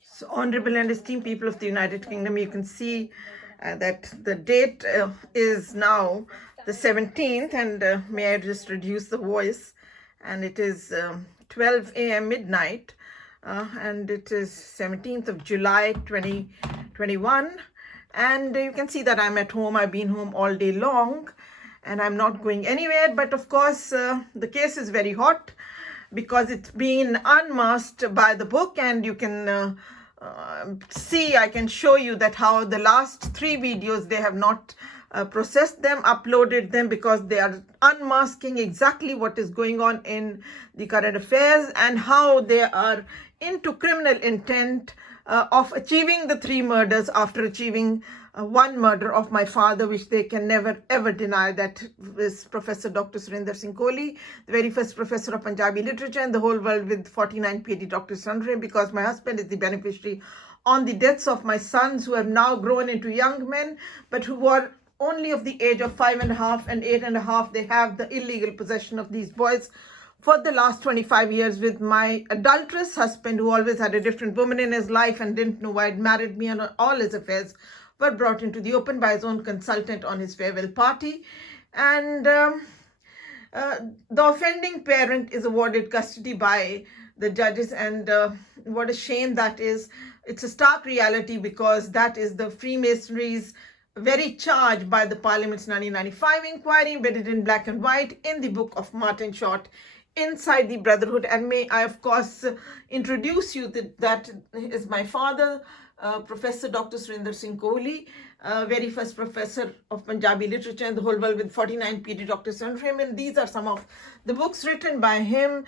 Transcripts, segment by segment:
So, honorable and esteemed people of the United Kingdom, you can see that the date is now the 17th, and may I just reduce the voice, and it is 12 a.m. midnight, and it is 17th of July 2021, and you can see that I'm at home. I've been home all day long, and I'm not going anywhere, but of course the case is very hot because it's been unmasked by the book, and you can see, I can show you that how the last 3 videos, they have not processed them, uploaded them, because they are unmasking exactly what is going on in the current affairs and how they are into criminal intent of achieving the 3 murders after achieving 1 murder of my father, which they can never ever deny. That is Professor Dr. Surinder Singh Kohli, the very first professor of Punjabi literature in the whole world with 49 PhD doctors under him, because my husband is the beneficiary on the deaths of my sons, who have now grown into young men, but who were only of the age of 5.5 and 8.5. They have the illegal possession of these boys for the last 25 years with my adulterous husband, who always had a different woman in his life and didn't know why he'd married me, and all his affairs were brought into the open by his own consultant on his farewell party. And the offending parent is awarded custody by the judges, and what a shame that is. It's a stark reality, because that is the Freemasonry's very charge by the Parliament's 1995 inquiry, embedded in black and white in the book of Martin Short, Inside the Brotherhood. And may I, of course, introduce you that is my father, Professor Dr. Surinder Singh Kohli, very first professor of Punjabi literature in the whole world with 49 PhD doctors under him. And these are some of the books written by him: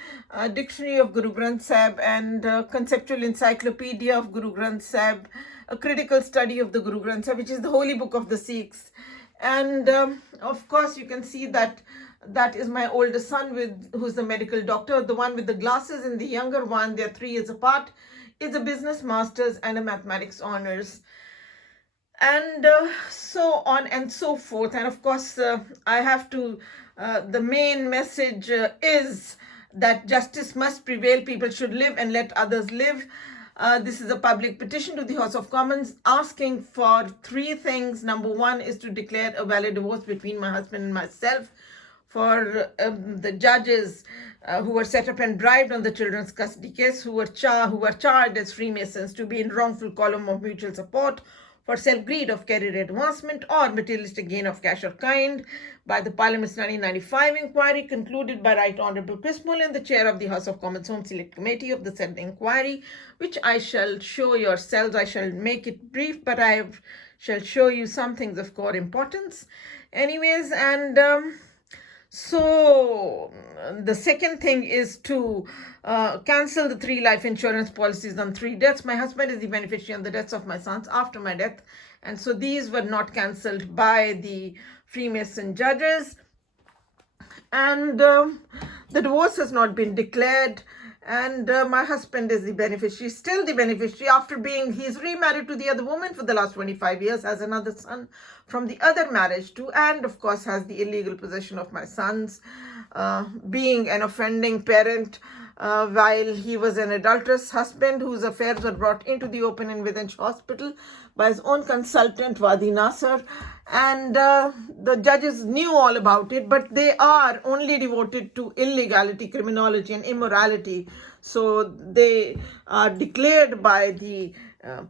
Dictionary of Guru Granth Sahib and Conceptual Encyclopedia of Guru Granth Sahib, a critical study of the Guru Granth Sahib, which is the holy book of the Sikhs. And of course, you can see that that is my older son, who's the medical doctor. The one with the glasses, and the younger one, they're 3 years apart, is a business master's and a mathematics honors, and so on and so forth. And of course, I have to, the main message is that justice must prevail. People should live and let others live. This is a public petition to the House of Commons asking for 3 things. Number 1 is to declare a valid divorce between my husband and myself, for the judges who were set up and bribed on the children's custody case, who were charged as Freemasons, to be in wrongful column of mutual support for self-greed of career advancement or materialistic gain of cash or kind, by the Parliament's 1995 inquiry, concluded by Right Honourable Chris Mullin, the chair of the House of Commons Home Select Committee of the said inquiry, which I shall show yourselves. I shall make it brief, but I shall show you some things of core importance. Anyways, and so the second thing is to cancel the 3 life insurance policies on 3 deaths. My husband is the beneficiary on the deaths of my sons after my death, and so these were not cancelled by the Freemason judges. And the divorce has not been declared, and my husband is the beneficiary, still the beneficiary, after he's remarried to the other woman for the last 25 years, has another son from the other marriage too, and of course has the illegal possession of my sons, being an offending parent, while he was an adulterous husband whose affairs were brought into the open in Wythenshawe Hospital by his own consultant, Wadi Nasser. And the judges knew all about it, but they are only devoted to illegality, criminology, and immorality. So they are declared by the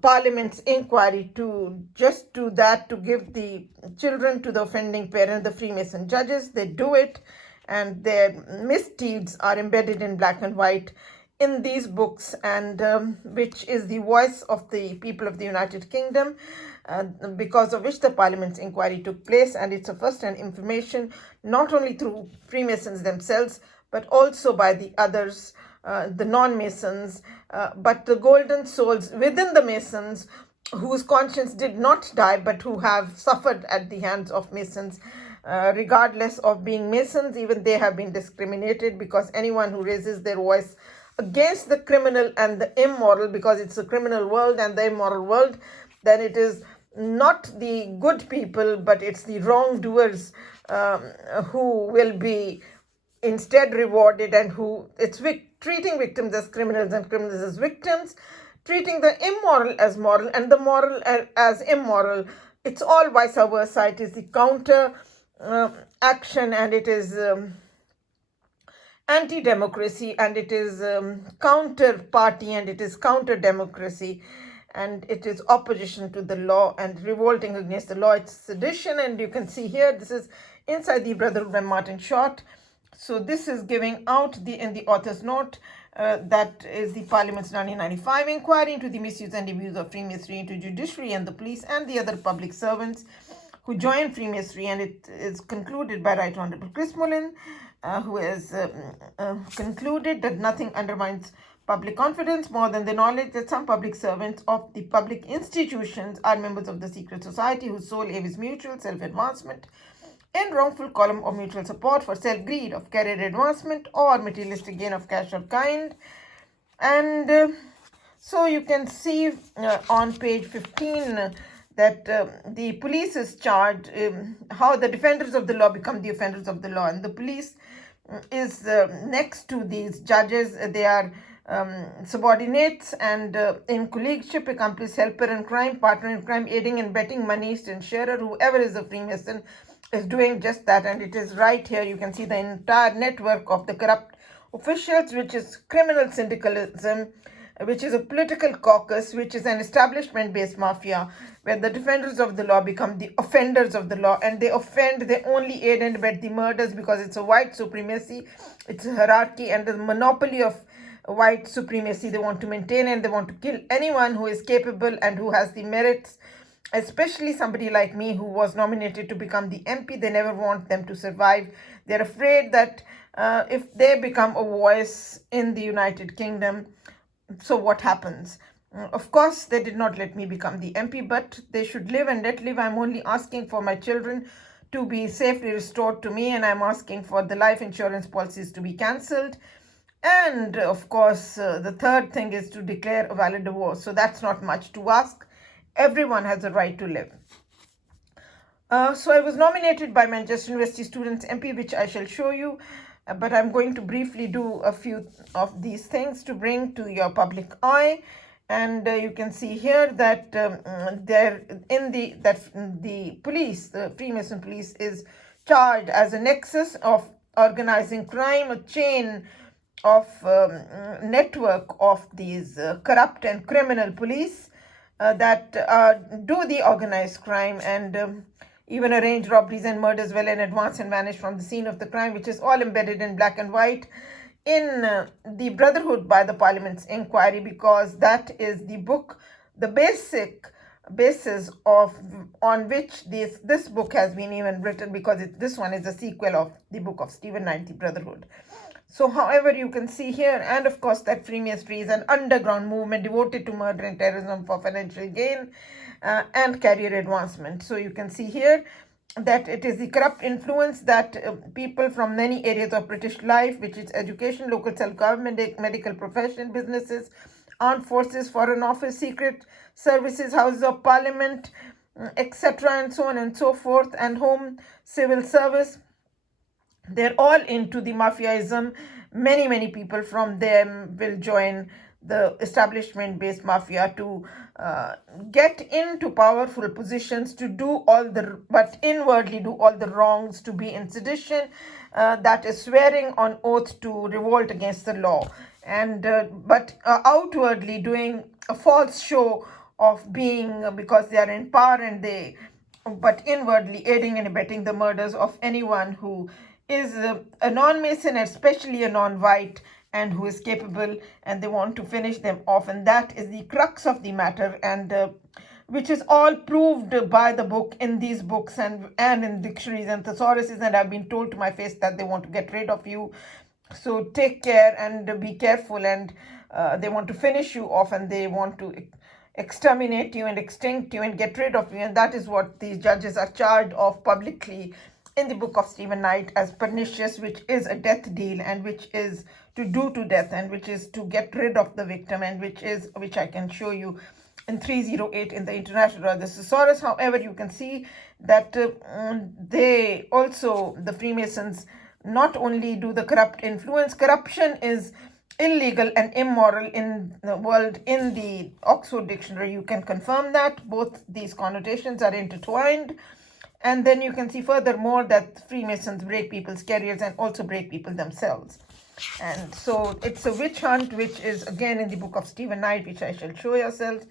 Parliament's inquiry to just do that, to give the children to the offending parent, the Freemason judges. They do it, and their misdeeds are embedded in black and white in these books, and which is the voice of the people of the United Kingdom, because of which the Parliament's inquiry took place. And it's a first-hand information, not only through Freemasons themselves, but also by the others, the non-Masons, but the golden souls within the Masons, whose conscience did not die, but who have suffered at the hands of Masons. Regardless of being Masons, even they have been discriminated, because anyone who raises their voice against the criminal and the immoral, because it's a criminal world and the immoral world, then it is not the good people, but it's the wrongdoers who will be instead rewarded, and who treating victims as criminals and criminals as victims. treating the immoral as moral and the moral as immoral. It's all vice versa. It is the counter action, and it is anti-democracy, and it is counter party, and it is counter democracy, and it is opposition to the law and revolting against the law. It's sedition, and you can see here, this is inside the Brotherhood by Martin Short. So this is giving out in the author's note, that is the Parliament's 1995 inquiry into the misuse and abuse of Freemasonry into judiciary and the police and the other public servants who joined Freemasonry, and it is concluded by Right Honorable Chris Mullin, who has concluded that nothing undermines public confidence more than the knowledge that some public servants of the public institutions are members of the secret society whose sole aim is mutual self-advancement and wrongful column of mutual support for self-greed of career advancement or materialistic gain of cash or kind. And so you can see on page 15 that the police is charged, how the defenders of the law become the offenders of the law, and the police is next to these judges. They are subordinates, and in colleagueship, accomplice, helper in crime, partner in crime, aiding and abetting, moneyist and sharer, whoever is a Freemason is doing just that. And it is right here, you can see the entire network of the corrupt officials, which is criminal syndicalism, which is a political caucus, which is an establishment-based mafia, where the defenders of the law become the offenders of the law, and they offend, they only aid and abet the murders because it's a white supremacy, it's a hierarchy, and the monopoly of white supremacy they want to maintain, and they want to kill anyone who is capable and who has the merits, especially somebody like me who was nominated to become the MP. They never want them to survive. They're afraid that if they become a voice in the United Kingdom, so what happens? Of course, they did not let me become the MP, but they should live and let live. I'm only asking for my children to be safely restored to me, and I'm asking for the life insurance policies to be cancelled. And of course, the third thing is to declare a valid divorce. So that's not much to ask. Everyone has a right to live. So I was nominated by Manchester University Students MP, which I shall show you. But I'm going to briefly do a few of these things to bring to your public eye. And you can see here that the police, the Freemason police, is charged as a nexus of organizing crime, a chain of network of these corrupt and criminal police that do the organized crime and even arrange robberies and murders well in advance and vanish from the scene of the crime, which is all embedded in black and white in the Brotherhood by the Parliament's inquiry, because that is the book, the basic basis on which this book has been even written, because this one is a sequel of the book of Stephen Knight, the Brotherhood. So however, you can see here, and of course that Freemasonry is an underground movement devoted to murder and terrorism for financial gain and career advancement. So you can see here that it is the corrupt influence that people from many areas of British life, which is education, local self-government, medical profession, businesses, armed forces, foreign office, secret services, houses of parliament, etc., and so on and so forth, and home, civil service, they're all into the mafiaism. Many people from them will join the establishment-based mafia to get into powerful positions, to do but inwardly do all the wrongs, to be in sedition, that is swearing on oath to revolt against the law, and but outwardly doing a false show of being, because they are in power, and but inwardly aiding and abetting the murders of anyone who is a non-Mason, especially a non-white, and who is capable, and they want to finish them off. And that is the crux of the matter, and which is all proved by the book, in these books and in dictionaries and thesauruses, and I've been told to my face that they want to get rid of you. So take care and be careful, and they want to finish you off, and they want to exterminate you and extinct you and get rid of you. And that is what these judges are charged of publicly in the book of Stephen Knight as pernicious, which is a death deal, and which is to do to death, and which is to get rid of the victim, and which I can show you in 308 in the International Order Thesaurus. However, you can see that they also, the Freemasons, not only do the corrupt influence. Corruption is illegal and immoral in the world in the Oxford Dictionary. You can confirm that both these connotations are intertwined. And then you can see furthermore that Freemasons break people's careers and also break people themselves. And so it's a witch hunt, which is again in the book of Stephen Knight, which I shall show yourselves.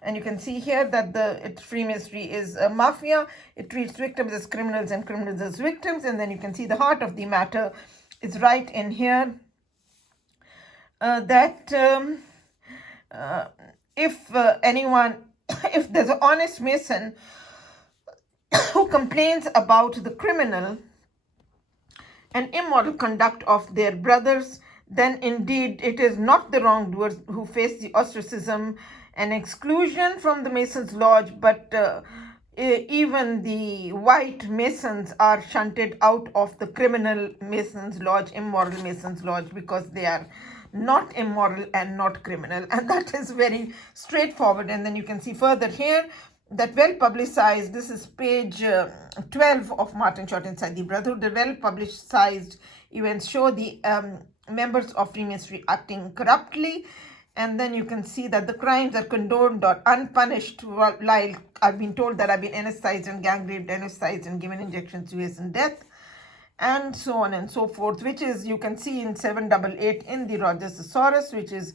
And you can see here that Freemasonry is a mafia. It treats victims as criminals and criminals as victims. And then you can see the heart of the matter is right in here. If anyone, if there's an honest Mason who complains about the criminal and immoral conduct of their brothers, then indeed it is not the wrongdoers who face the ostracism and exclusion from the Masons' Lodge, but even the white Masons are shunted out of the criminal Masons' Lodge, immoral Masons' Lodge, because they are not immoral and not criminal. And that is very straightforward. And then you can see further here that well publicized, this is page 12 of Martin Short Inside the Brotherhood. The well publicized events show the members of Freemasonry acting corruptly. And then you can see that the crimes are condoned or unpunished, while I've been told that I've been anesthetized and gang raped, anesthetized and given injections to hasten death, and so on and so forth, which is, you can see in 788 in the Rogers Thesaurus, which is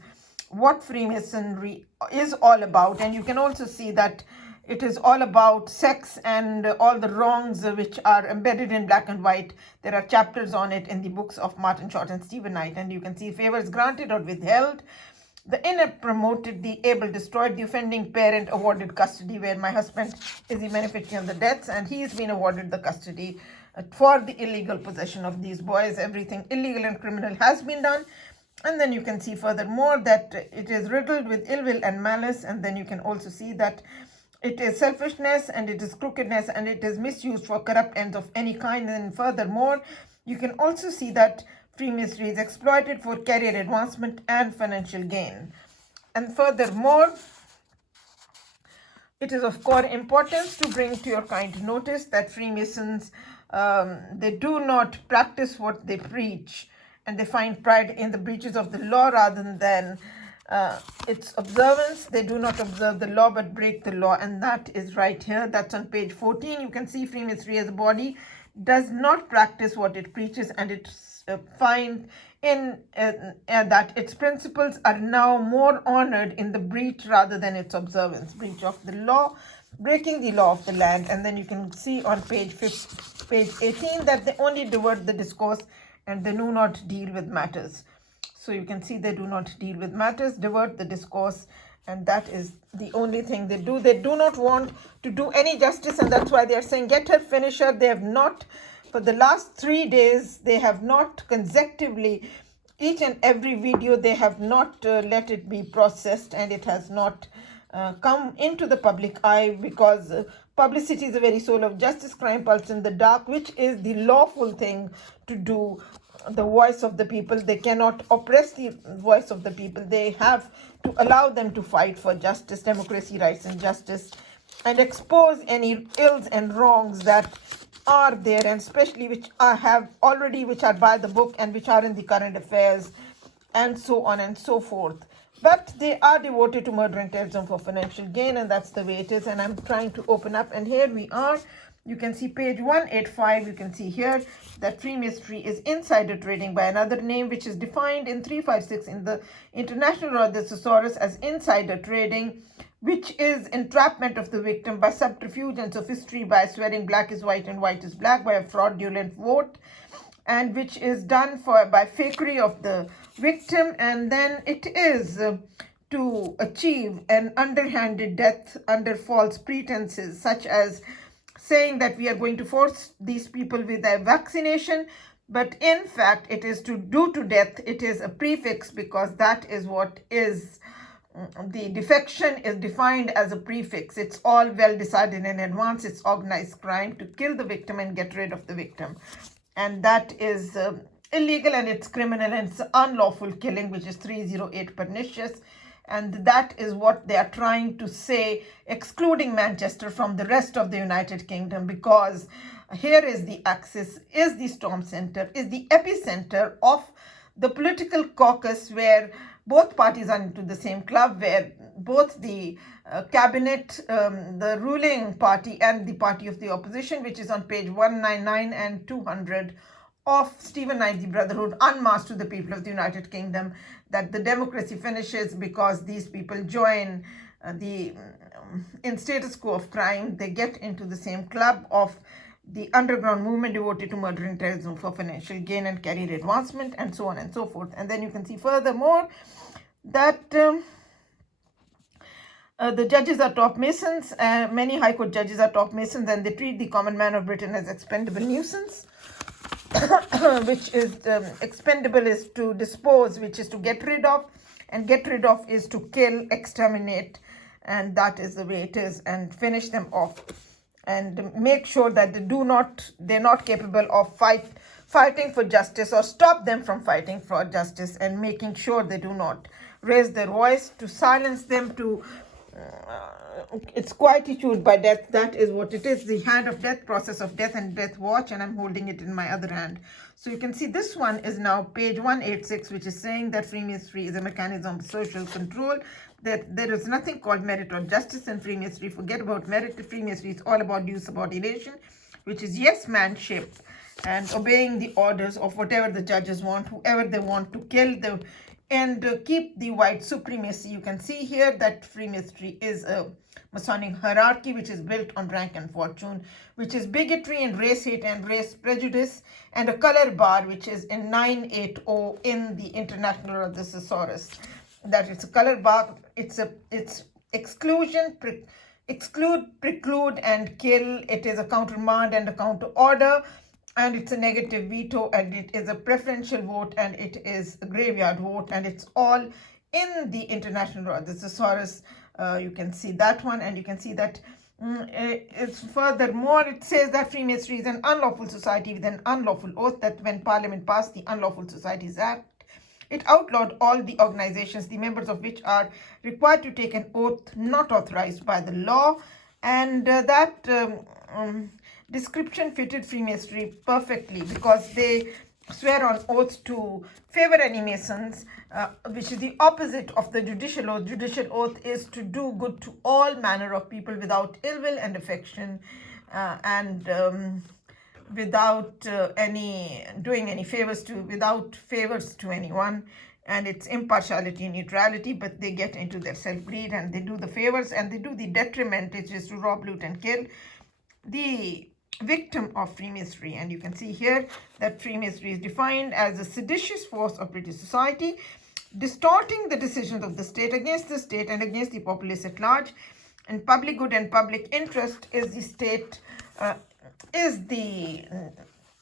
what Freemasonry is all about. And you can also see that it is all about sex and all the wrongs which are embedded in black and white. There are chapters on it in the books of Martin Short and Stephen Knight. And you can see favors granted or withheld. The inept promoted, the able destroyed, the offending parent awarded custody, where my husband is the beneficiary of the deaths, and he's been awarded the custody for the illegal possession of these boys. Everything illegal and criminal has been done. And then you can see furthermore that it is riddled with ill will and malice. And then you can also see that it is selfishness and it is crookedness and it is misused for corrupt ends of any kind. And furthermore, you can also see that Freemasonry is exploited for career advancement and financial gain. And furthermore, it is of core importance to bring to your kind notice that Freemasons, they do not practice what they preach, and they find pride in the breaches of the law rather than its observance. They do not observe the law but break the law, and that is right here. That's on page 14. You can see Freemasonry as a body does not practice what it preaches, and it's find in that its principles are now more honored in the breach rather than its observance. Breach of the law, breaking the law of the land. And then you can see on page 18 that they only divert the discourse and they do not deal with matters. So you can see they do not deal with matters, divert the discourse, and that is the only thing they do. They do not want to do any justice, and that's why they are saying, get her, finish her. They have not, for the last 3 days, they have not consecutively, each and every video, they have not let it be processed, and it has not come into the public eye, because publicity is the very soul of justice. Crime pulse in the dark, which is the lawful thing to do. The voice of the people, they cannot oppress the voice of the people. They have to allow them to fight for justice, democracy, rights, and justice, and expose any ills and wrongs that are there, and especially which are by the book and which are in the current affairs, and so on and so forth. But they are devoted to murder and terrorism for financial gain, and that's the way it is. And I'm trying to open up, and here we are. You can see page 185. You can see here that Freemasonry is insider trading by another name, which is defined in 356 in the International Rogers Thesaurus as insider trading, which is entrapment of the victim by subterfuge and sophistry, by swearing black is white and white is black, by a fraudulent vote, and which is done by fakery of the victim. And then it is to achieve an underhanded death under false pretenses, such as saying that we are going to force these people with a vaccination, but in fact it is to do to death. It is a prefix, because that is what is the defection is defined as a prefix. It's all well decided in advance. It's organized crime to kill the victim and get rid of the victim, and that is illegal, and it's criminal, and it's unlawful killing, which is 308 pernicious. And that is what they are trying to say, excluding Manchester from the rest of the United Kingdom, because here is the axis, is the storm center, is the epicenter of the political caucus where both parties are into the same club, where both the cabinet, the ruling party and the party of the opposition, which is on page 199 and 200 of Stephen Knight, The Brotherhood, unmasked to the people of the United Kingdom, that the democracy finishes because these people join in status quo of crime. They get into the same club of the underground movement devoted to murder and terrorism for financial gain and career advancement, and so on and so forth. And then you can see furthermore that the judges are top masons. Many High Court judges are top masons, and they treat the common man of Britain as expendable nuisance. Which is expendable is to dispose, which is to get rid of, and get rid of is to kill, exterminate, and that is the way it is, and finish them off, and make sure that they're not capable of fighting for justice, or stop them from fighting for justice, and making sure they do not raise their voice, to silence them, to it's quietude by death. That is what it is, the hand of death, process of death and death watch, and I'm holding it in my other hand. So you can see this one is now page 186, which is saying that Freemasonry is a mechanism of social control, that there is nothing called merit or justice in Freemasonry. Forget about merit. Freemasonry is all about due subordination, which is yes manship, and obeying the orders of whatever the judges want, whoever they want to kill, and keep the white supremacy. You can see here that Freemasonry is a Masonic hierarchy which is built on rank and fortune, which is bigotry and race hate and race prejudice, and a color bar which is in 980 in the International Order of the Thesaurus. That it's a color bar. It's exclusion, exclude, preclude, and kill. It is a countermand and a counter order, and it's a negative veto, and it is a preferential vote, and it is a graveyard vote, and it's all in the International Order of the Thesaurus. You can see that one, and you can see that it's furthermore, it says that Freemasonry is an unlawful society with an unlawful oath, that when Parliament passed the Unlawful Societies Act, it outlawed all the organizations, the members of which are required to take an oath not authorized by the law, and that description fitted Freemasonry perfectly, because they swear on oath to favor any Masons, which is the opposite of the judicial oath. Judicial oath is to do good to all manner of people without ill will and affection, and without doing any favors without favors to anyone, and it's impartiality and neutrality. But they get into their self-greed, and they do the favors, and they do the detriment, which is to rob, loot, and kill the victim of Freemasonry. And you can see here that Freemasonry is defined as a seditious force of British society, distorting the decisions of the state against the state and against the populace at large, and public good and public interest is the state is the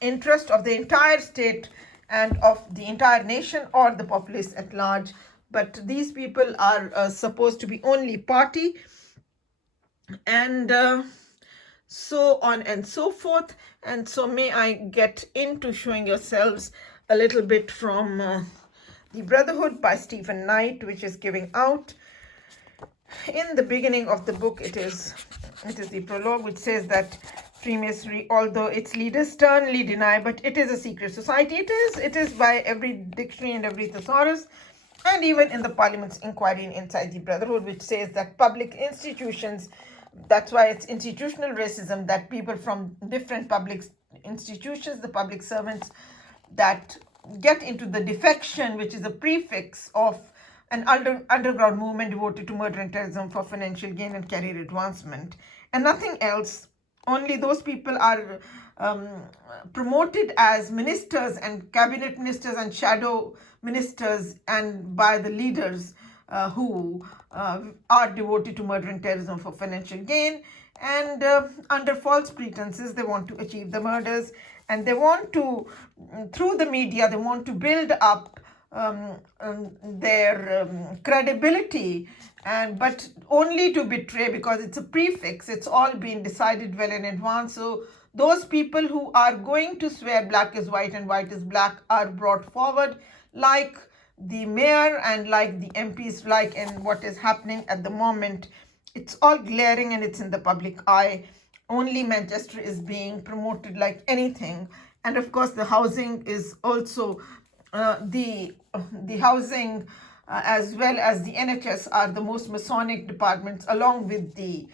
interest of the entire state and of the entire nation or the populace at large. But these people are supposed to be only party, and so on and so forth. And so may I get into showing yourselves a little bit from The Brotherhood by Stephen Knight, which is giving out. In the beginning of the book, it is the prologue, which says that Freemasonry, although its leaders sternly deny, but it is a secret society. It is by every dictionary and every thesaurus, and even in the Parliament's inquiry inside the Brotherhood, which says that public institutions, that's why it's institutional racism, that people from different public institutions, the public servants, that get into the defection, which is a prefix of an underground movement devoted to murder and terrorism for financial gain and career advancement, and nothing else. Only those people are promoted as ministers and cabinet ministers and shadow ministers, and by the leaders who are devoted to murder and terrorism for financial gain, and under false pretenses they want to achieve the murders, and they want to, through the media, they want to build up their credibility, but only to betray, because it's a prefix. It's all been decided well in advance. So those people who are going to swear black is white and white is black are brought forward, like the mayor and like the MPs, like in what is happening at the moment. It's all glaring and it's in the public eye. Only Manchester is being promoted like anything. And of course the housing is also the housing as well as the NHS are the most Masonic departments, along with the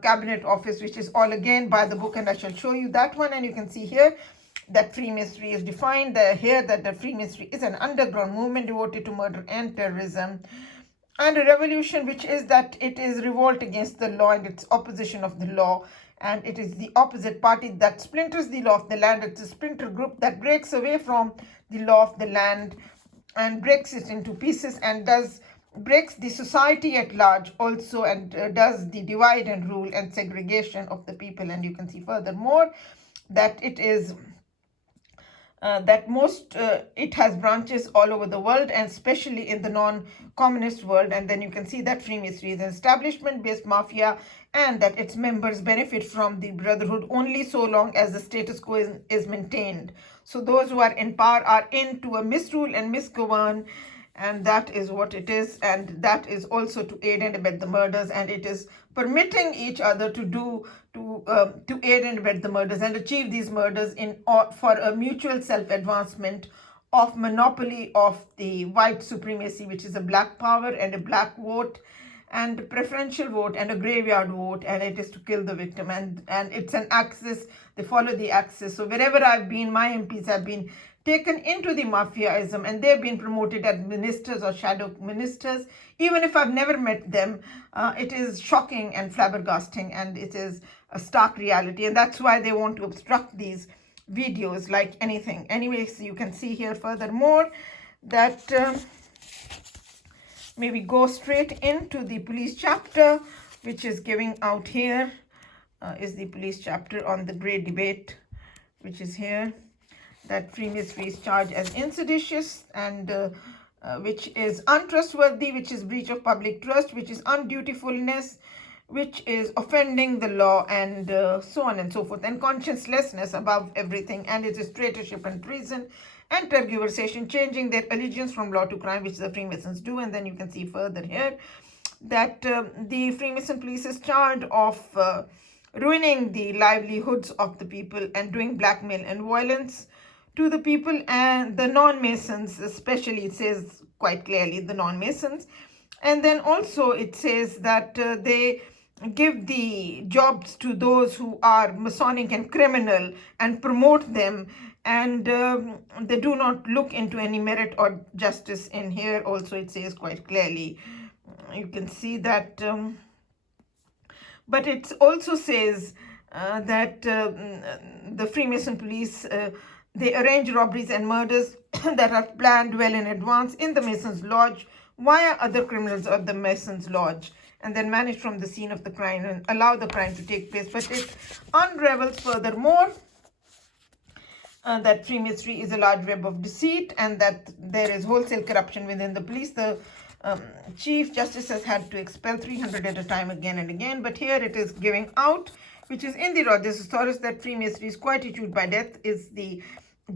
cabinet office, which is all again by the book, and I shall show you that one. And you can see here that Freemasonry is defined here, that the Freemasonry is an underground movement devoted to murder and terrorism, and a revolution, which is that it is revolt against the law and its opposition of the law, and it is the opposite party that splinters the law of the land. It's a splinter group that breaks away from the law of the land and breaks it into pieces, and breaks the society at large also, and does the divide and rule and segregation of the people. And you can see furthermore that it is it has branches all over the world, and especially in the non-communist world. And then you can see that Freemasonry is an establishment-based mafia, and that its members benefit from the brotherhood only so long as the status quo is maintained. So those who are in power are into a misrule and misgovern, and that is what it is. And that is also to aid and abet the murders, and it is permitting each other to aid and abet the murders and achieve these murders for a mutual self-advancement of monopoly of the white supremacy, which is a black power and a black vote and a preferential vote and a graveyard vote, and it is to kill the victim. And it's an axis. They follow the axis. So wherever I've been, my MPs have been taken into the mafiaism, and they've been promoted as ministers or shadow ministers. Even if I've never met them, it is shocking and flabbergasting, and it is a stark reality. And that's why they want to obstruct these videos like anything. Anyways, you can see here furthermore that maybe go straight into the police chapter, which is giving out here, is the police chapter on the great debate, which is here, that Freemasonry is charged as inseditious, and which is untrustworthy, which is breach of public trust, which is undutifulness, which is offending the law, and so on and so forth, and consciencelessness above everything, and it is traitorship and treason and tergiversation, changing their allegiance from law to crime, which the Freemasons do. And then you can see further here that the Freemason police is charged of ruining the livelihoods of the people and doing blackmail and violence to the people, and the non-Masons especially, it says quite clearly the non-Masons. And then also it says that they give the jobs to those who are Masonic and criminal and promote them, and they do not look into any merit or justice. In here also it says quite clearly, you can see that, but it also says that the Freemason police, they arrange robberies and murders that are planned well in advance in the Masons' lodge via other criminals of the Masons' lodge, and then manage from the scene of the crime and allow the crime to take place. But it unravels furthermore that Freemasonry is a large web of deceit, and that there is wholesale corruption within the police. The Chief Justice has had to expel 300 at a time again and again. But here it is giving out, which is in the Rogers Thesaurus, that Freemasonry's quietude by death is the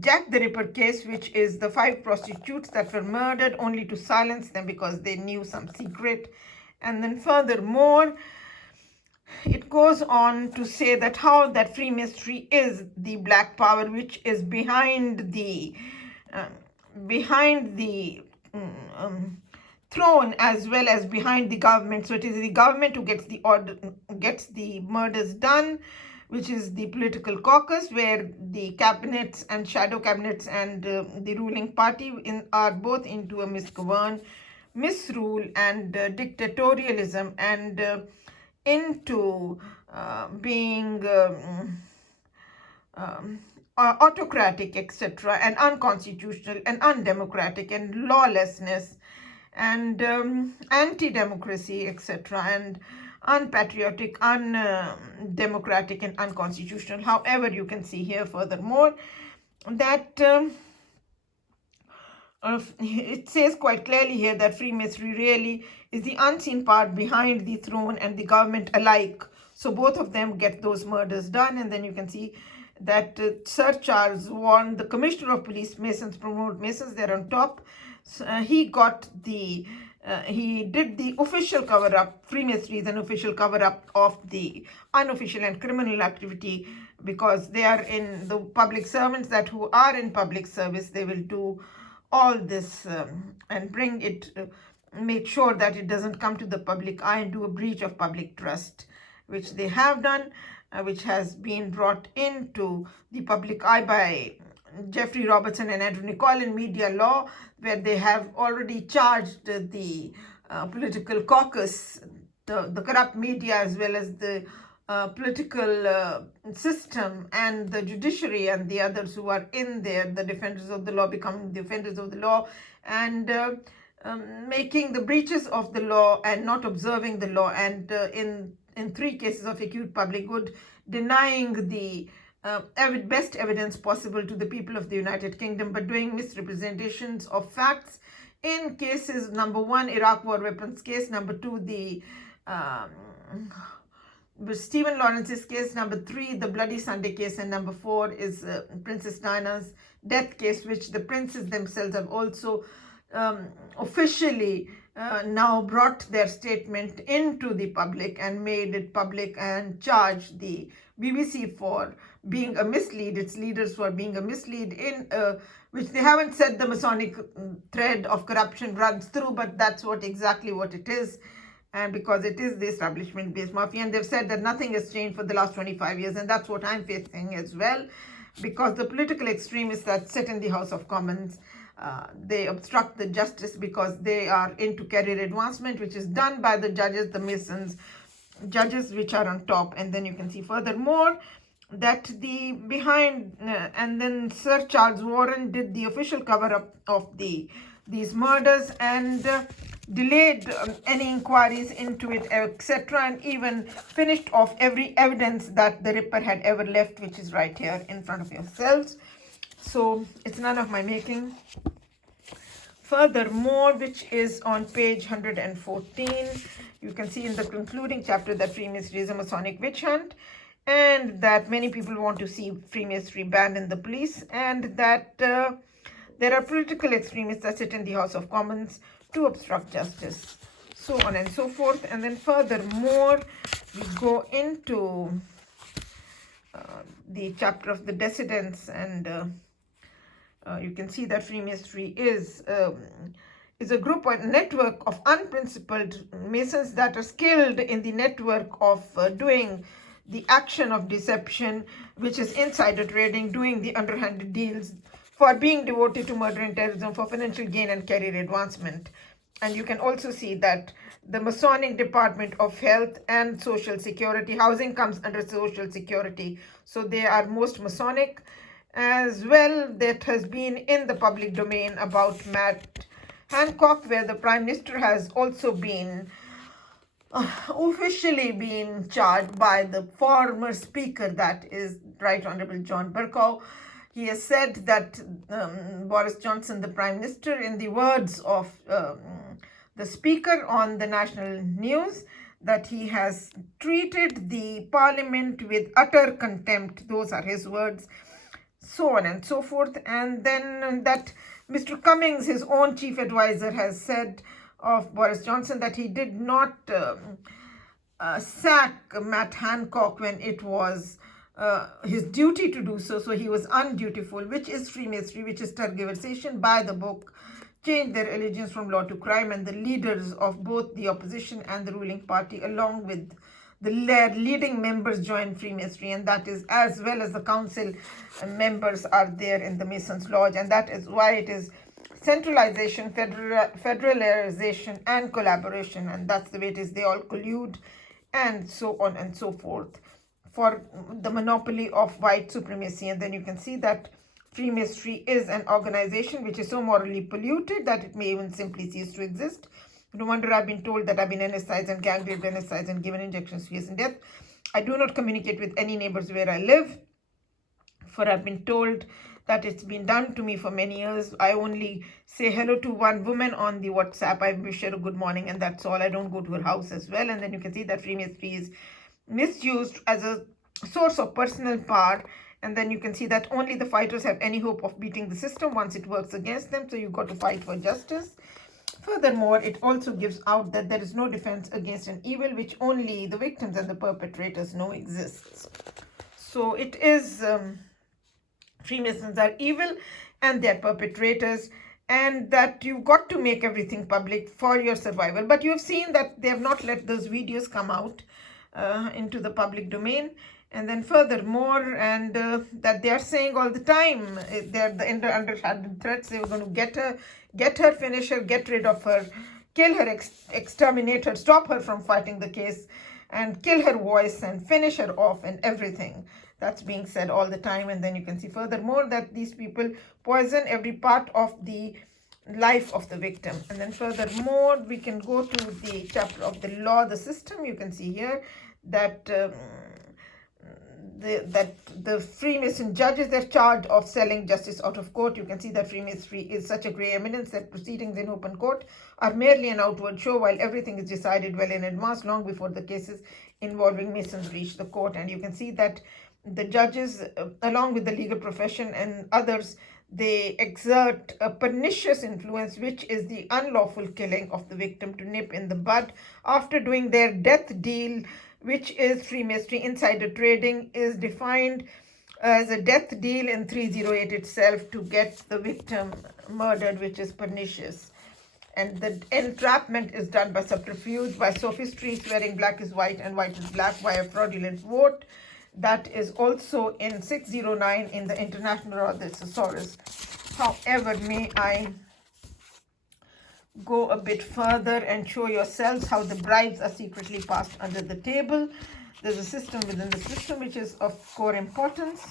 Jack the Ripper case, which is the 5 prostitutes that were murdered only to silence them because they knew some secret. And then furthermore, it goes on to say that how that Freemasonry is the black power, which is behind the throne as well as behind the government. So it is the government who gets the murders done, which is the political caucus, where the cabinets and shadow cabinets and the ruling party are both into a misgovern, misrule and dictatorialism, and into being autocratic, etc., and unconstitutional and undemocratic and lawlessness and anti-democracy, etc., and unpatriotic, undemocratic and unconstitutional. However, you can see here furthermore that it says quite clearly here that Freemasonry really is the unseen part behind the throne and the government alike. So both of them get those murders done. And then you can see that Sir Charles warned the Commissioner of Police, Masons promote Masons, they're on top. So, he did the official cover-up. Freemasonry is an official cover-up of the unofficial and criminal activity, because they are in the public servants that who are in public service. They will do all this and bring it, make sure that it doesn't come to the public eye and do a breach of public trust, which they have done, which has been brought into the public eye by Jeffrey Robertson and Andrew Nicole in Media Law, where they have already charged the political caucus, the corrupt media, as well as the political system and the judiciary and the others who are in there, the defenders of the law, becoming defenders of the law, and making the breaches of the law and not observing the law, and in 3 cases of acute public good, denying the best evidence possible to the people of the United Kingdom, but doing misrepresentations of facts in cases, number 1, Iraq war weapons case, number 2, the Stephen Lawrence's case, number 3, the Bloody Sunday case, and number 4 is Princess Diana's death case, which the princes themselves have also officially now brought their statement into the public and made it public, and charged the BBC for being a mislead, its leaders for being a mislead, in which they haven't said the Masonic thread of corruption runs through, but that's exactly what it is. And because it is the establishment-based mafia, and they've said that nothing has changed for the last 25 years, and that's what I'm facing as well, because the political extremists that sit in the House of Commons, they obstruct the justice because they are into career advancement, which is done by the judges, the Masons, judges which are on top. And then you can see furthermore that the behind, and then Sir Charles Warren did the official cover-up of these murders, and delayed any inquiries into it, etc., and even finished off every evidence that the Ripper had ever left, which is right here in front of yourselves. So it's none of my making. Furthermore, which is on page 114, you can see in the concluding chapter that Freemasonry is a Masonic witch hunt, and that many people want to see Freemasonry banned in the police, and that there are political extremists that sit in the House of Commons to obstruct justice, so on and so forth. And then furthermore, we go into the chapter of the dissidents, and you can see that Freemasonry is a group or network of unprincipled Masons that are skilled in the network of doing the action of deception, which is insider trading, doing the underhanded deals, for being devoted to murder and terrorism, for financial gain and career advancement. And you can also see that the Masonic Department of Health and Social Security, housing comes under Social Security, so they are most Masonic as well. That has been in the public domain about Matt Hancock, where the Prime Minister has also been officially been charged by the former Speaker, that is Right Honorable John Bercow. He has said that Boris Johnson, the Prime Minister, in the words of the Speaker on the national news, that he has treated the Parliament with utter contempt. Those are his words, so on and so forth. And then that Mr. Cummings, his own chief advisor, has said of Boris Johnson that he did not sack Matt Hancock when it was his duty to do so, so he was undutiful, which is Freemasonry, which is tergiversation by the book, change their allegiance from law to crime. And the leaders of both the opposition and the ruling party, along with the leading members, join Freemasonry, and that is as well as the council members are there in the Masons Lodge. And that is why it is centralization, federalization, and collaboration, and that's the way it is. They all collude, and so on and so forth, for the monopoly of white supremacy. And then you can see that Freemasonry is an organization which is so morally polluted that it may even simply cease to exist. No wonder I've been told that I've been anesthetized and gang raped, anesthetized and given injections to hasten death. I do not communicate with any neighbors where I live, for I've been told that it's been done to me for many years. I only say hello to one woman on the WhatsApp. I wish her a good morning, and that's all. I don't go to her house as well. And then you can see that Freemasonry is misused as a source of personal power. And then you can see that only the fighters have any hope of beating the system once it works against them. So you've got to fight for justice. Furthermore, it also gives out that there is no defense against an evil which only the victims and the perpetrators know exists. So it is Freemasons are evil and their perpetrators, and that you've got to make everything public for your survival. But you have seen that they have not let those videos come out into the public domain. And then furthermore, and that they are saying all the time, they're under threats, they were going to get her, finish her, get rid of her, kill her, exterminate her, stop her from fighting the case, and kill her voice and finish her off and everything. That's being said all the time. And then you can see furthermore that these people poison every part of the life of the victim. And then furthermore, we can go to the chapter of the law, the system. You can see here that the Freemason judges, they're charged of selling justice out of court. You can see that Freemasonry is such a grey eminence that proceedings in open court are merely an outward show, while everything is decided well in advance, long before the cases involving Masons reach the court. And you can see that the judges, along with the legal profession and others, they exert a pernicious influence, which is the unlawful killing of the victim, to nip in the bud after doing their death deal, which is Freemasonry. Insider trading is defined as a death deal in 308 itself to get the victim murdered, which is pernicious. And the entrapment is done by subterfuge, by sophistry, swearing black is white and white is black, by a fraudulent vote. That is also in 609 in the International Law of the Thesaurus. However, may I go a bit further and show yourselves how the bribes are secretly passed under the table. There's a system within the system which is of core importance.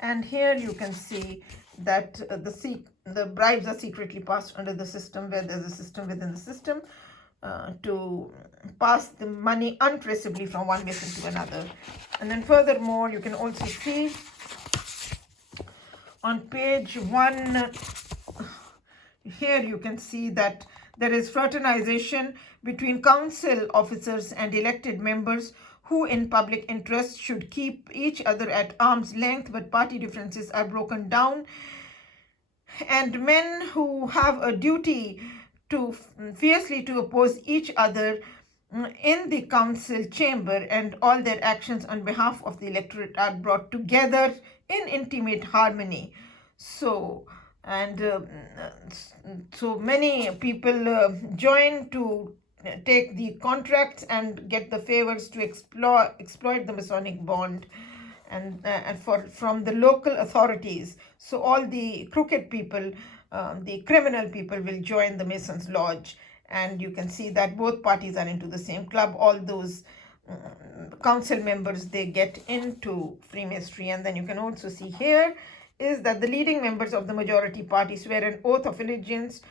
And here you can see that the bribes are secretly passed under the system, where there's a system within the system to pass the money untraceably from one Mason to another. And then furthermore, you can also see on page 1, here you can see that there is fraternization between council officers and elected members who in public interest should keep each other at arm's length, but party differences are broken down, and men who have a duty to fiercely to oppose each other in the council chamber, and all their actions on behalf of the electorate are brought together in intimate harmony. So, and so many people join to take the contracts and get the favors to exploit the Masonic bond and from the local authorities. So all the crooked people, the criminal people, will join the Masons Lodge. And you can see that both parties are into the same club. All those council members, they get into Freemasonry. And then you can also see here is that the leading members of the majority party swear an oath of allegiance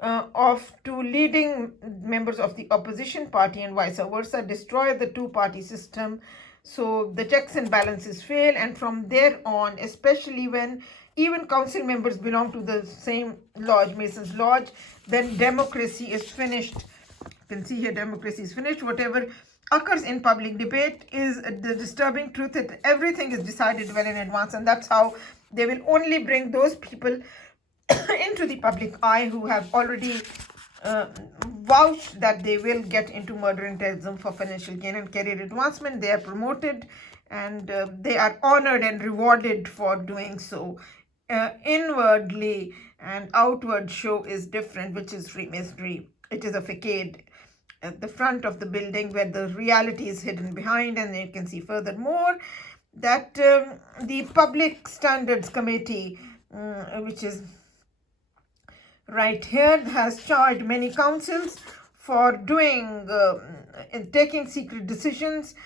to leading members of the opposition party, and vice versa, destroy the two-party system. So the checks and balances fail, and from there on, especially when even council members belong to the same lodge, Masons Lodge, then democracy is finished. You can see here, democracy is finished. Whatever occurs in public debate is the disturbing truth that everything is decided well in advance, and that's how they will only bring those people into the public eye who have already vouched that they will get into murder and terrorism for financial gain and career advancement. They are promoted and they are honored and rewarded for doing so. Inwardly and outward show is different, which is Freemasonry. It is a facade at the front of the building where the reality is hidden behind. And you can see furthermore that the Public Standards Committee, which is right here, has charged many councils for doing taking secret decisions,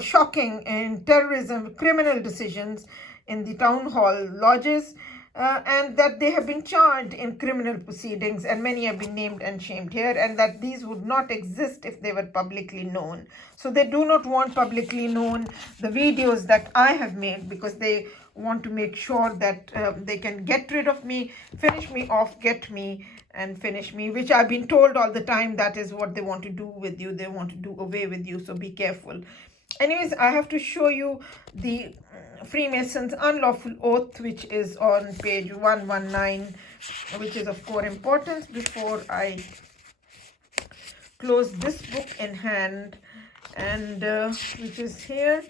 shocking in terrorism, criminal decisions in the town hall lodges, and that they have been charged in criminal proceedings, and many have been named and shamed here, and that these would not exist if they were publicly known. So they do not want publicly known the videos that I have made, because they want to make sure that they can get rid of me, finish me off, get me and finish me, which I've been told all the time that is what they want to do with you. They want to do away with you, so be careful. Anyways, I have to show you the Freemasons' unlawful oath, which is on page 119, which is of core importance before I close this book in hand, and which is here.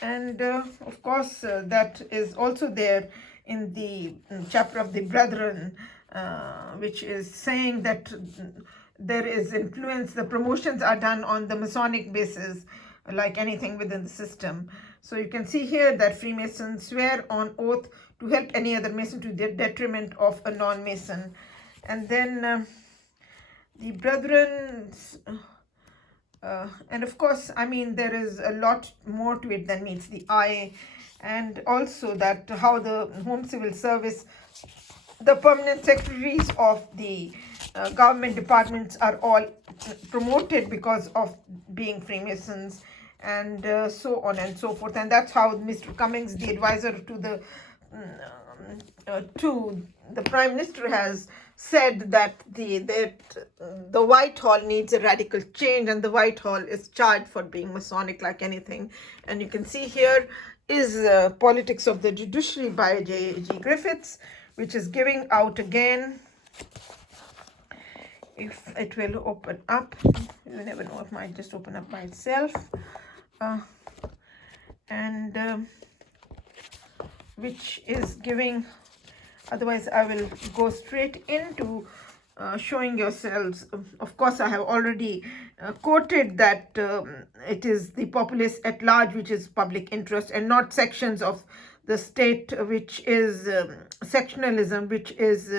And of course, that is also there in the chapter of the Brethren, which is saying that there is influence, the promotions are done on the Masonic basis, like anything within the system. So you can see here that Freemasons swear on oath to help any other Mason to the detriment of a non-Mason. And then the Brethren, and of course, I mean, there is a lot more to it than meets the eye. And also that how the Home Civil Service, the permanent secretaries of the government departments are all promoted because of being Freemasons, and so on and so forth. And that's how Mr. Cummings, the advisor to the Prime Minister, has said that the Whitehall needs a radical change, and the Whitehall is charged for being Masonic like anything. And you can see here is Politics of the Judiciary by J.G. Griffiths, which is giving out again. If it will open up, you never know, it might just open up by itself. Which is giving, otherwise I will go straight into showing yourselves. Of course, I have already quoted that it is the populace at large which is public interest, and not sections of the state, which is sectionalism, which is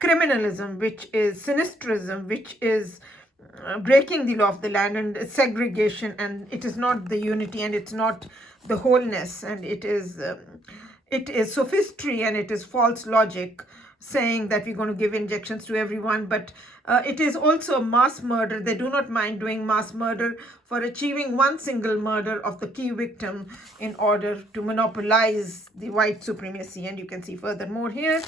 criminalism, which is sinistrism, which is breaking the law of the land, and segregation. And it is not the unity, and it's not the wholeness, and it is sophistry, and it is false logic, saying that we're going to give injections to everyone. But it is also mass murder. They do not mind doing mass murder for achieving one single murder of the key victim in order to monopolize the white supremacy. And you can see furthermore here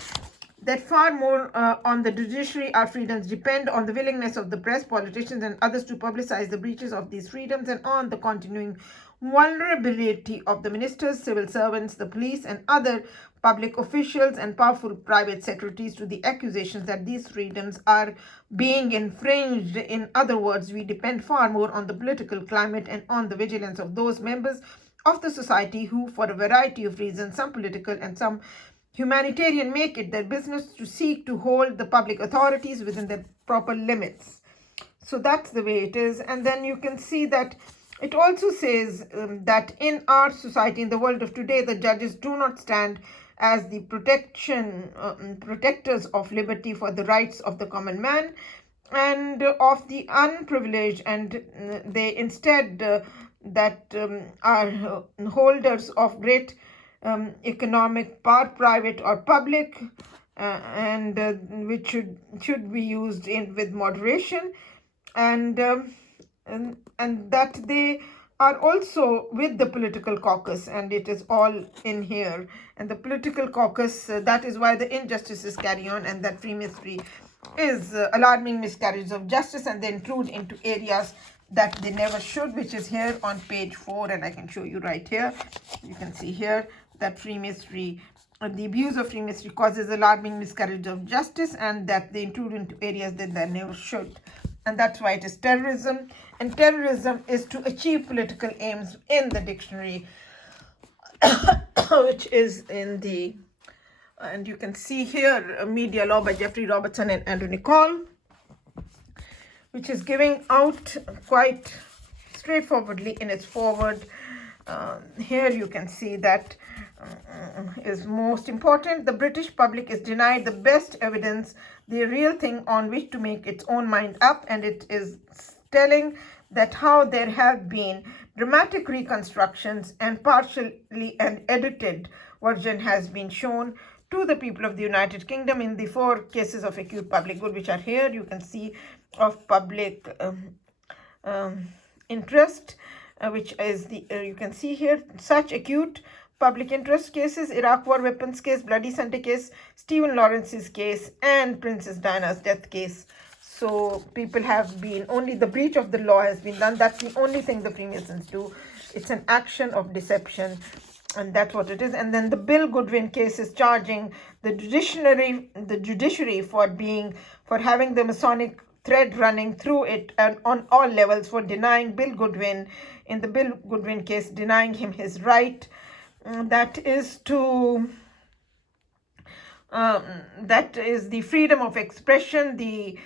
that far more on the judiciary, our freedoms depend on the willingness of the press, politicians, and others to publicize the breaches of these freedoms, and on the continuing vulnerability of the ministers, civil servants, the police, and other public officials and powerful private secretaries to the accusations that these freedoms are being infringed. In other words, we depend far more on the political climate and on the vigilance of those members of the society who, for a variety of reasons, some political and some humanitarian, make it their business to seek to hold the public authorities within their proper limits. So that's the way it is. And then you can see that it also says that in our society, in the world of today, the judges do not stand as the protectors of liberty for the rights of the common man and of the unprivileged, and they instead are holders of great economic power, private or public, and which should be used with moderation, and that they are also with the political caucus, and it is all in here. And the political caucus, that is why the injustices carry on, and that Freemasonry is alarming miscarriages of justice, and they intrude into areas that they never should, which is here on page 4, and I can show you right here. You can see here that Freemasonry, the abuse of Freemasonry causes alarming miscarriage of justice, and that they intrude into areas that they never should. And that's why it is terrorism. And terrorism is to achieve political aims in the dictionary, which is in the, and you can see here, Media Law by Jeffrey Robertson and Andrew Nicol, which is giving out quite straightforwardly in its forward. Here you can see that is most important. The British public is denied the best evidence, the real thing on which to make its own mind up, and it is telling that how there have been dramatic reconstructions and partially an edited version has been shown to the people of the United Kingdom in the 4 cases of acute public good, which are here. You can see of public interest, which is the you can see here such acute public interest cases: Iraq War weapons case, Bloody Sunday case, Stephen Lawrence's case, and Princess Diana's death case. So people have been, only the breach of the law has been done. That's the only thing the Freemasons do. It's an action of deception, and that's what it is. And then the Bill Goodwin case is charging the judiciary for having the Masonic thread running through it and on all levels, for denying Bill Goodwin, in the Bill Goodwin case, denying him his right, that is to that is the freedom of expression, the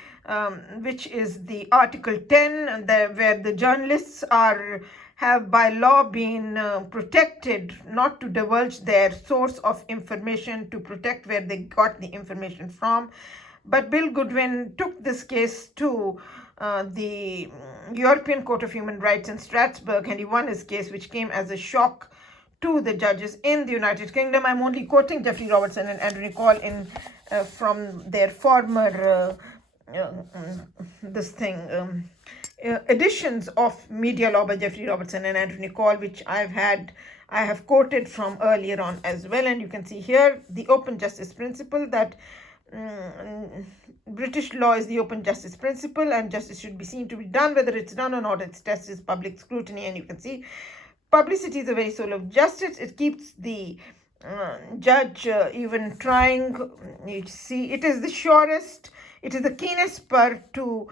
which is the Article 10, where the journalists have by law been protected not to divulge their source of information, to protect where they got the information from. But Bill Goodwin took this case to the European Court of Human Rights in Strasbourg, and he won his case, which came as a shock to the judges in the United Kingdom. I'm only quoting Jeffrey Robertson and Andrew Nicol from their former editions of Media Law by Jeffrey Robertson and Andrew Nicol, which I have quoted from earlier on as well. And you can see here the open justice principle, that British law is the open justice principle, and justice should be seen to be done. Whether it's done or not, its test is public scrutiny. And you can see publicity is the very soul of justice. It keeps the judge even trying. You see, it is the surest, it is the keenest spur to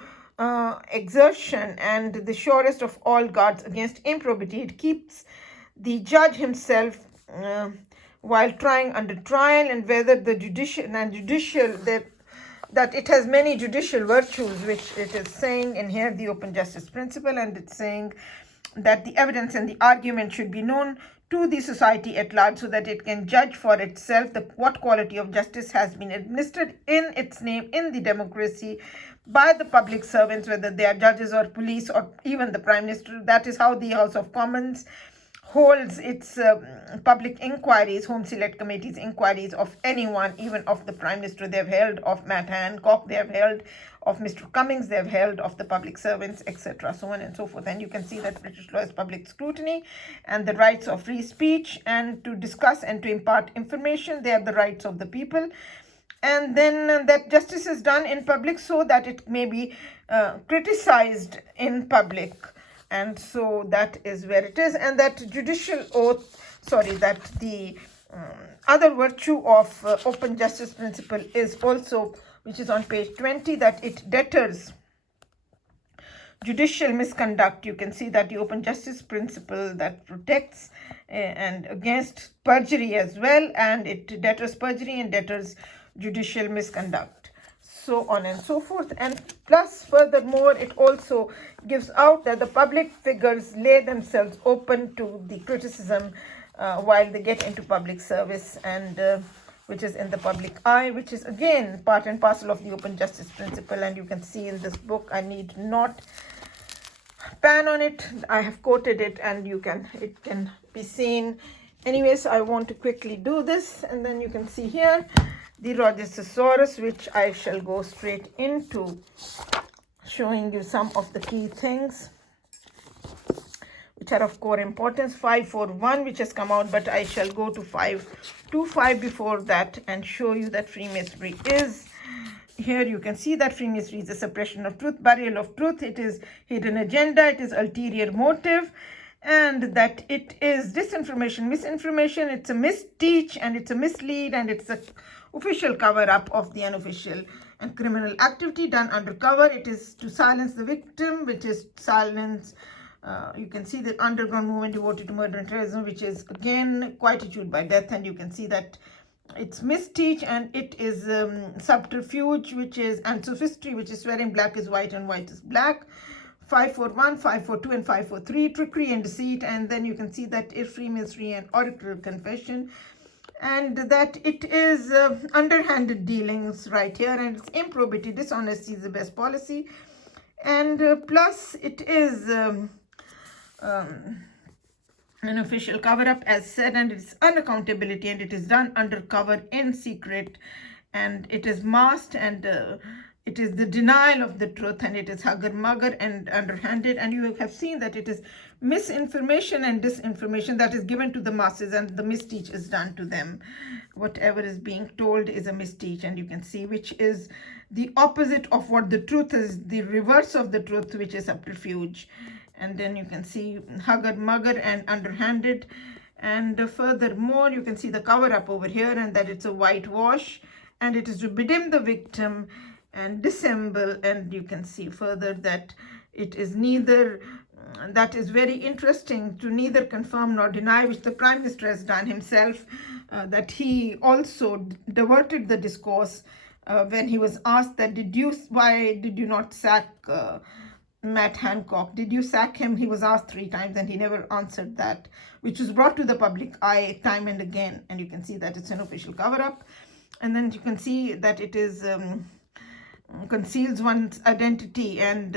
exertion and the surest of all guards against improbity. It keeps the judge himself while trying under trial, and whether the judicial that it has many judicial virtues, which it is saying in here, the open justice principle, and it's saying that the evidence and the argument should be known to the society at large, so that it can judge for itself what quality of justice has been administered in its name in the democracy by the public servants, whether they are judges or police or even the Prime Minister. That is how the House of Commons holds its public inquiries, home select committees inquiries of anyone, even of the Prime Minister. They have held of Matt Hancock, they have held of Mr. Cummings, they have held of the public servants, etc., so on and so forth. And you can see that British law is public scrutiny, and the rights of free speech and to discuss and to impart information, they are the rights of the people. And then that justice is done in public so that it may be criticized in public. And so that is where it is. And that judicial oath, that the other virtue of open justice principle is also, which is on page 20, that it deters judicial misconduct. You can see that the open justice principle that protects and against perjury as well, and it deters perjury and deters judicial misconduct, so on and so forth. And plus, furthermore, it also gives out that the public figures lay themselves open to the criticism while they get into public service, and which is in the public eye, which is again part and parcel of the open justice principle. And you can see in this book, I need not pan on it, I have quoted it, and it can be seen. Anyways, I want to quickly do this, and then you can see here the Rogersaurus, which I shall go straight into showing you some of the key things which are of core importance. 541, which has come out, but I shall go to 525 before that and show you that Freemasonry is. Here you can see that Freemasonry is the suppression of truth, burial of truth, it is hidden agenda, it is ulterior motive, and that it is disinformation, misinformation, it's a misteach, and it's a mislead, and it's a official cover-up of the unofficial and criminal activity done undercover. It is to silence the victim, which is silence. You can see the underground movement devoted to murder and terrorism, which is again quietude by death, and you can see that it's misteach, and it is subterfuge, which is, and sophistry, which is swearing black is white and white is black. 541, 542, and 543, trickery and deceit, and then you can see that it's Freemasonry and oracular confession, and that it is underhanded dealings right here, and it's improbity, dishonesty is the best policy, and plus it is an official cover-up as said, and it's unaccountability, and it is done undercover in secret, and it is masked, and it is the denial of the truth, and it is hugger-mugger and underhanded, and you have seen that it is misinformation and disinformation that is given to the masses, and the misteach is done to them. Whatever is being told is a misteach, and you can see which is the opposite of what the truth is, the reverse of the truth, which is subterfuge. And then you can see hugger-mugger and underhanded, and furthermore you can see the cover-up over here, and that it's a whitewash, and it is to bedim the victim and dissemble, and you can see further that it is neither, that is very interesting, to neither confirm nor deny, which the Prime Minister has done himself that he also diverted the discourse when he was asked that why did you not sack Matt Hancock? Did you sack him? He was asked 3 times and he never answered that, which was brought to the public eye time and again. And you can see that it's an official cover-up. And then you can see that it is conceals one's identity and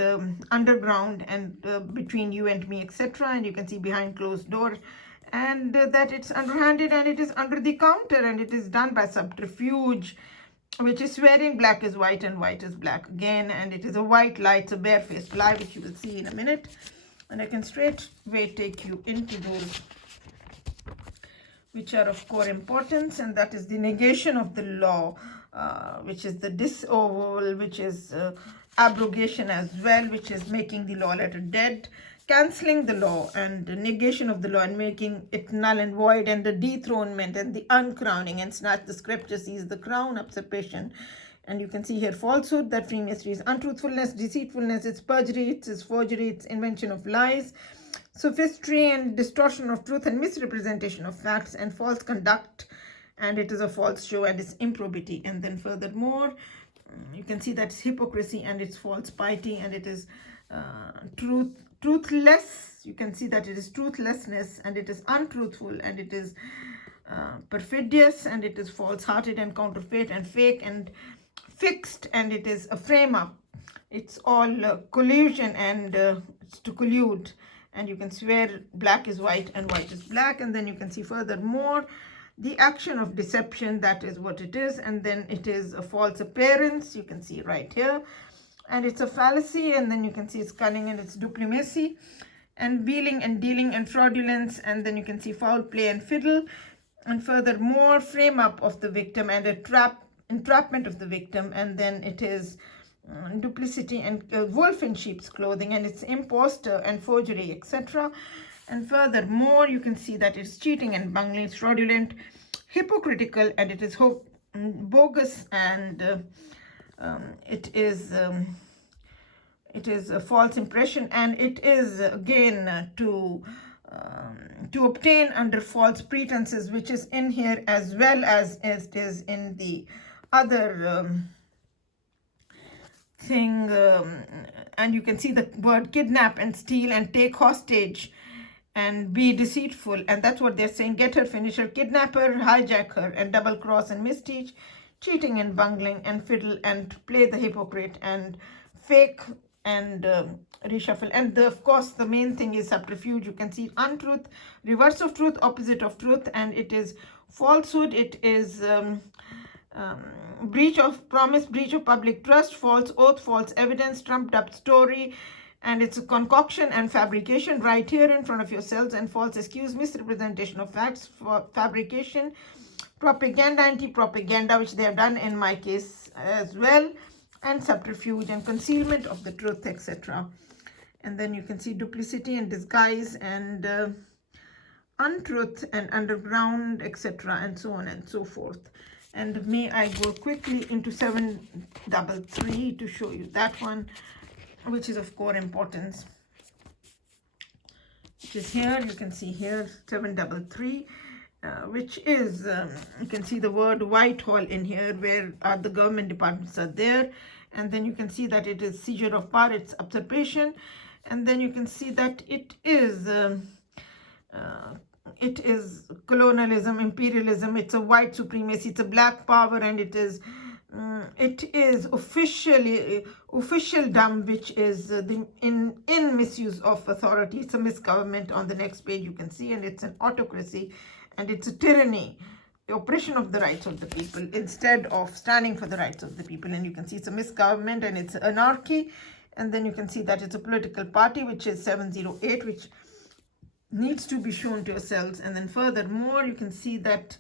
underground and between you and me, etc. And you can see behind closed door, and that it's underhanded and it is under the counter and it is done by subterfuge, which is swearing black is white and white is black again, and it is a white lie, it's a barefaced lie, which you will see in a minute. And I can straight away take you into those which are of core importance, and that is the negation of the law, which is the disavowal, which is abrogation as well, which is making the law letter dead, cancelling the law, and the negation of the law and making it null and void, and the dethronement and the uncrowning, and snatch the scripture sees the crown, usurpation. And you can see here falsehood, that Freemasonry is untruthfulness, deceitfulness, it's perjury, it's forgery, it's invention of lies, sophistry and distortion of truth and misrepresentation of facts, and false conduct, and it is a false show, and it's improbity. And then furthermore, you can see that it's hypocrisy and it's false piety, and it is truthless. You can see that it is truthlessness, and it is untruthful, and it is perfidious, and it is false-hearted and counterfeit and fake and fixed, and it is a frame-up. It's all collusion, and it's to collude. And you can swear black is white and white is black. And then you can see furthermore the action of deception, that is what it is. And then it is a false appearance, you can see right here, and it's a fallacy. And then you can see it's cunning and it's diplomacy and wheeling and dealing and fraudulence. And then you can see foul play and fiddle. And furthermore, frame up of the victim and entrapment of the victim. And then it is duplicity and wolf in sheep's clothing, and it's impostor and forgery, etc. And furthermore, you can see that it's cheating and bungling, it's fraudulent, hypocritical, and it is bogus, and it is a false impression, and it is again to obtain under false pretenses, which is in here as well as it is in the other thing. And you can see the word kidnap and steal and take hostage and be deceitful, and that's what they're saying. Get her, finish her, kidnap her, hijack her, and double cross and misteach, cheating and bungling and fiddle and play the hypocrite and fake and reshuffle. And of course the main thing is subterfuge. You can see untruth, reverse of truth, opposite of truth, and it is falsehood, it is breach of promise, breach of public trust, false oath, false evidence, trumped up story, and it's a concoction and fabrication right here in front of yourselves, and false excuse, misrepresentation of facts, fabrication, propaganda, anti-propaganda, which they have done in my case as well, and subterfuge and concealment of the truth, etc. And then you can see duplicity and disguise and untruth and underground, etc., and so on and so forth. And may I go quickly into 733 to show you that one, which is of core importance, which is here. You can see here 733, which is, you can see the word Whitehall in here, where the government departments are there. And then you can see that it is seizure of power, it's usurpation. And then you can see that it is colonialism, imperialism, it's a white supremacy, it's a black power, and it is officialdom, which is in misuse of authority. It's a misgovernment on the next page, you can see, and it's an autocracy, and it's a tyranny, the oppression of the rights of the people instead of standing for the rights of the people. And you can see it's a misgovernment and it's anarchy. And then you can see that it's a political party, which is 708, which needs to be shown to yourselves. And then furthermore, you can see that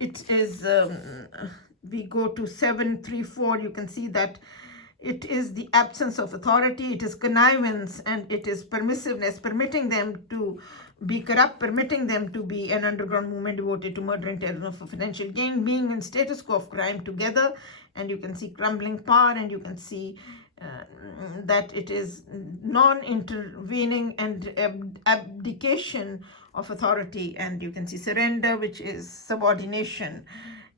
it is, we go to 734, you can see that it is the absence of authority, it is connivance, and it is permissiveness, permitting them to be corrupt, permitting them to be an underground movement devoted to murder and terrorism for financial gain, being in status quo of crime together. And you can see crumbling power, and you can see that it is non-intervening and abdication of authority, and you can see surrender, which is subordination,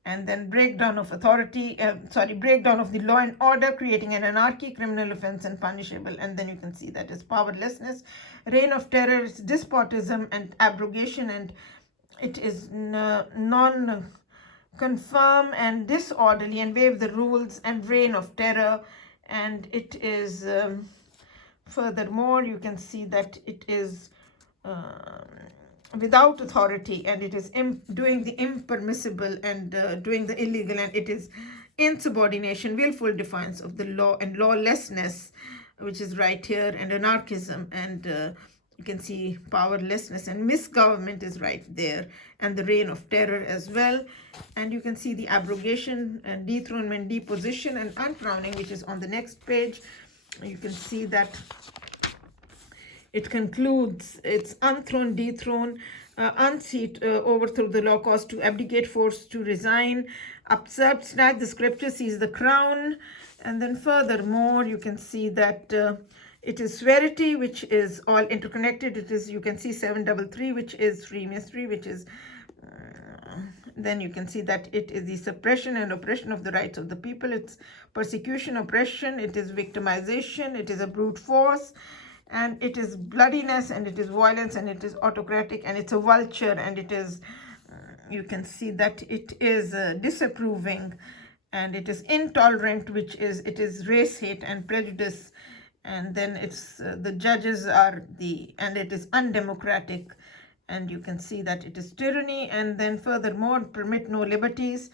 and then breakdown of authority, breakdown of the law and order, creating an anarchy, criminal offense and punishable, and then you can see that is powerlessness, reign of terror, it's despotism and abrogation, and it is non-confirm and disorderly and waive the rules, and reign of terror, and it is furthermore you can see that it is without authority, and it is doing the impermissible and doing the illegal, and it is insubordination, willful defiance of the law, and lawlessness, which is right here, and anarchism, and you can see powerlessness and misgovernment is right there, and the reign of terror as well, and you can see the abrogation and dethronement, deposition and uncrowning, which is on the next page. You can see that it concludes, it's unthrone, dethrone, unseat, overthrow the law, cause to abdicate, force to resign, usurp, snatch the scripture, seize the crown, and then furthermore you can see that it is swearity, which is all interconnected. It is, you can see 733, which is free mystery, which is then you can see that it is the suppression and oppression of the rights of the people. It's persecution, oppression, it is victimization, it is a brute force, and it is bloodiness, and it is violence, and it is autocratic, and it's a vulture, and it is you can see that it is disapproving, and it is intolerant, which is, it is race hate and prejudice, and then it's the judges are and it is undemocratic, and you can see that it is tyranny, and then furthermore permit no liberties,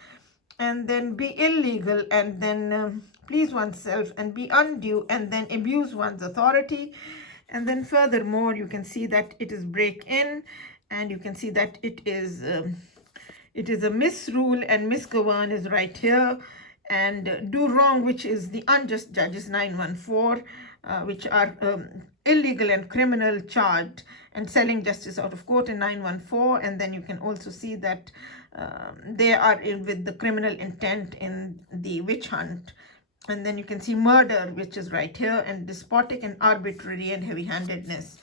and then be illegal, and then please oneself, and be undue, and then abuse one's authority, and then furthermore you can see that it is break in, and you can see that it is a misrule, and misgovern is right here, and do wrong, which is the unjust judges 914, which are illegal and criminal charged, and selling justice out of court in 914, and then you can also see that they are with the criminal intent in the witch hunt, and then you can see murder, which is right here, and despotic and arbitrary and heavy-handedness.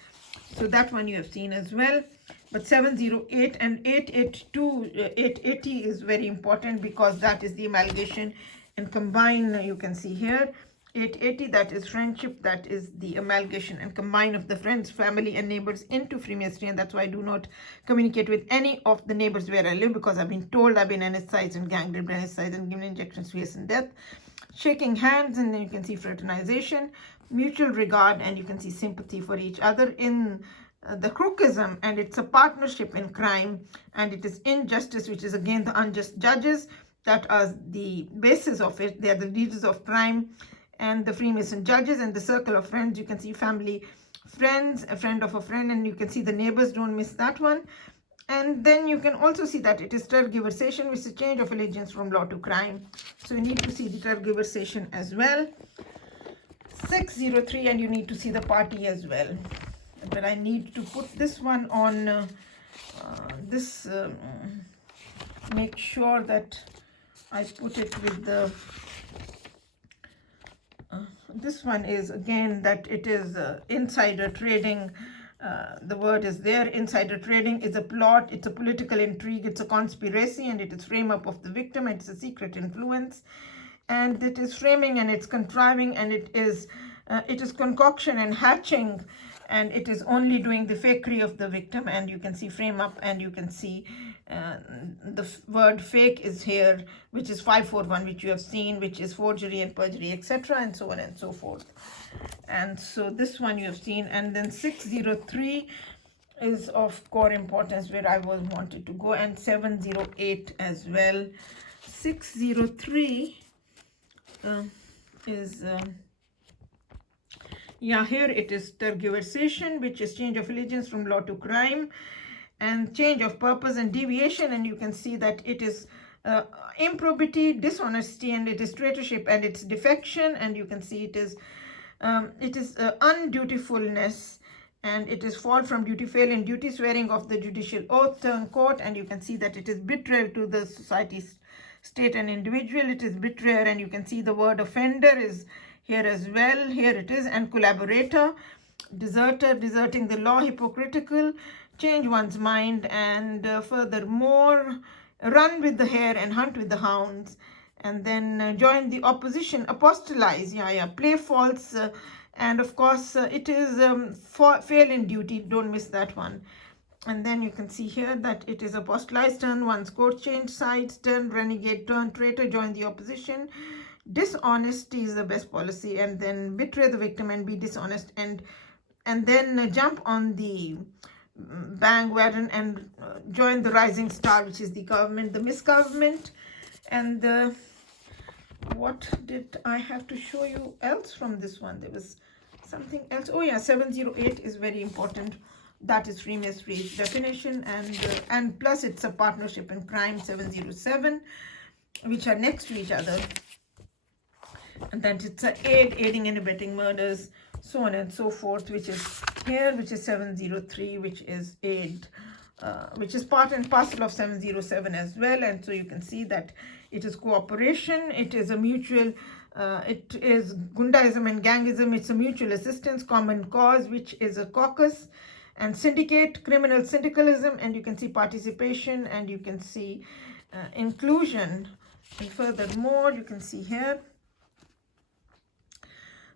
So that one you have seen as well. But 708 and 880 is very important, because that is the amalgamation and combine, you can see here 880, that is friendship, that is the amalgamation and combine of the friends, family and neighbors into Freemasonry, and that's why I do not communicate with any of the neighbors where I live, because I've been told I've been anesthetized and gang raped, anesthetized and given injections to hasten death. Shaking hands, and then you can see fraternization, mutual regard, and you can see sympathy for each other in the crookism, and it's a partnership in crime, and it is injustice, which is again the unjust judges that are the basis of it. They are the leaders of crime, and the Freemason judges, and the circle of friends, you can see family, friends, a friend of a friend, and you can see the neighbors, don't miss that one. And then you can also see that it is tergiversation, which is a change of allegiance from law to crime. So you need to see the tergiversation as well. 603, and you need to see the party as well. But I need to put this one on make sure that I put it with the this one is again that it is insider trading. The word is there. Insider trading is a plot, it's a political intrigue, it's a conspiracy, and it is frame up of the victim, it's a secret influence, and it is framing, and it's contriving, and it is concoction and hatching, and it is only doing the fakery of the victim, and you can see frame up, and you can see the word fake is here, which is 541, which you have seen, which is forgery and perjury, etc., and so on and so forth. And so this one you have seen. And then 603 is of core importance, where I wanted to go, and 708 as well. 603 is here it is tergiversation, which is change of allegiance from law to crime, and change of purpose and deviation, and you can see that it is improbity, dishonesty, and it is traitorship, and it's defection, and you can see it is undutifulness, and it is fall from duty, fail in duty, swearing of the judicial oath, turn court, and you can see that it is betrayal to the society, state, and individual. It is betrayal, and you can see the word offender is here as well. Here it is, and collaborator, deserter, deserting the law, hypocritical, change one's mind, and furthermore, run with the hare and hunt with the hounds, and then join the opposition, apostolize, play false, and of course it is fail in duty, don't miss that one. And then you can see here that it is apostolize, turn one's coat, change sides, turn renegade, turn traitor, join the opposition. Dishonesty is the best policy, and then betray the victim and be dishonest, and then jump on the bandwagon and join the rising star, which is the government, the misgovernment. And what did I have to show you else from this one? There was something else. Oh yeah, 708 is very important. That is Freemasonry's definition, and plus it's a partnership in crime, 707, which are next to each other. And then it's a aiding and abetting murders, so on and so forth, which is here, which is 703, which is aid, which is part and parcel of 707 as well. And so you can see that it is cooperation, it is a mutual, it is Gundaism and Gangism, it's a mutual assistance, common cause, which is a caucus, and syndicate, criminal syndicalism, and you can see participation, and you can see inclusion. And furthermore, you can see here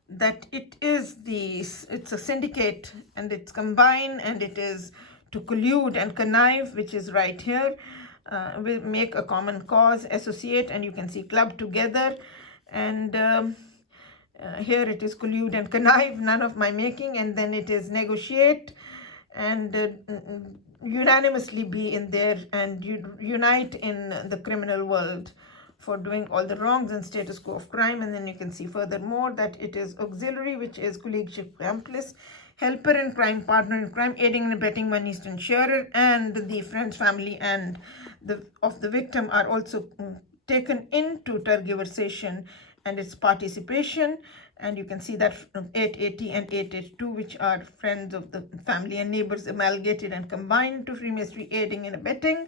that it's a syndicate, and it's combined, and it is to collude and connive, which is right here. We make a common cause, associate, and you can see club together, and here it is collude and connive, none of my making, and then it is negotiate, and unanimously be in there and unite in the criminal world for doing all the wrongs and status quo of crime. And then you can see furthermore that it is auxiliary, which is colleagueship, accomplice, helper in crime, partner in crime, aiding and abetting, money insurer, and the friends, family, and of the victim are also taken into tergiversation, and its participation. And you can see that 880 and 882, which are friends of the family and neighbors, amalgamated and combined to Freemasonry, aiding and abetting,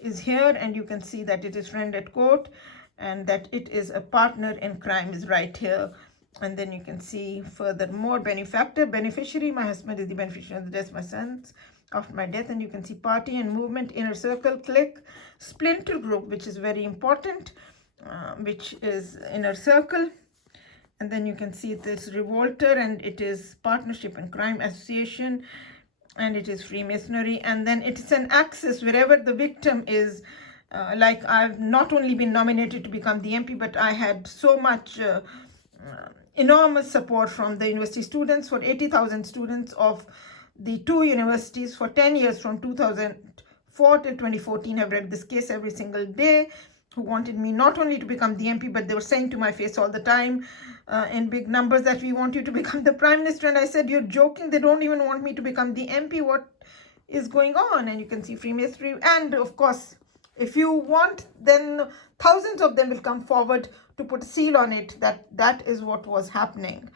is here. And you can see that it is friend at court, and that it is a partner in crime is right here. And then you can see furthermore benefactor, beneficiary, my husband is the beneficiary of the death of my sons after my death. And you can see party and movement, inner circle, clique, splinter group, which is very important, which is inner circle. And then you can see this revolter, and it is partnership in crime, association, and it is Freemasonry. And then it is an axis wherever the victim is. Like I've not only been nominated to become the MP, but I had so much enormous support from the university students. For 80,000 students of the two universities for 10 years, from 2004 till 2014, I've read this case every single day, who wanted me not only to become the MP, but they were saying to my face all the time in big numbers that we want you to become the Prime Minister. And I said, you're joking, they don't even want me to become the MP. What is going on? And you can see Freemasonry. And of course, if you want, then thousands of them will come forward to put a seal on it that is what was happening,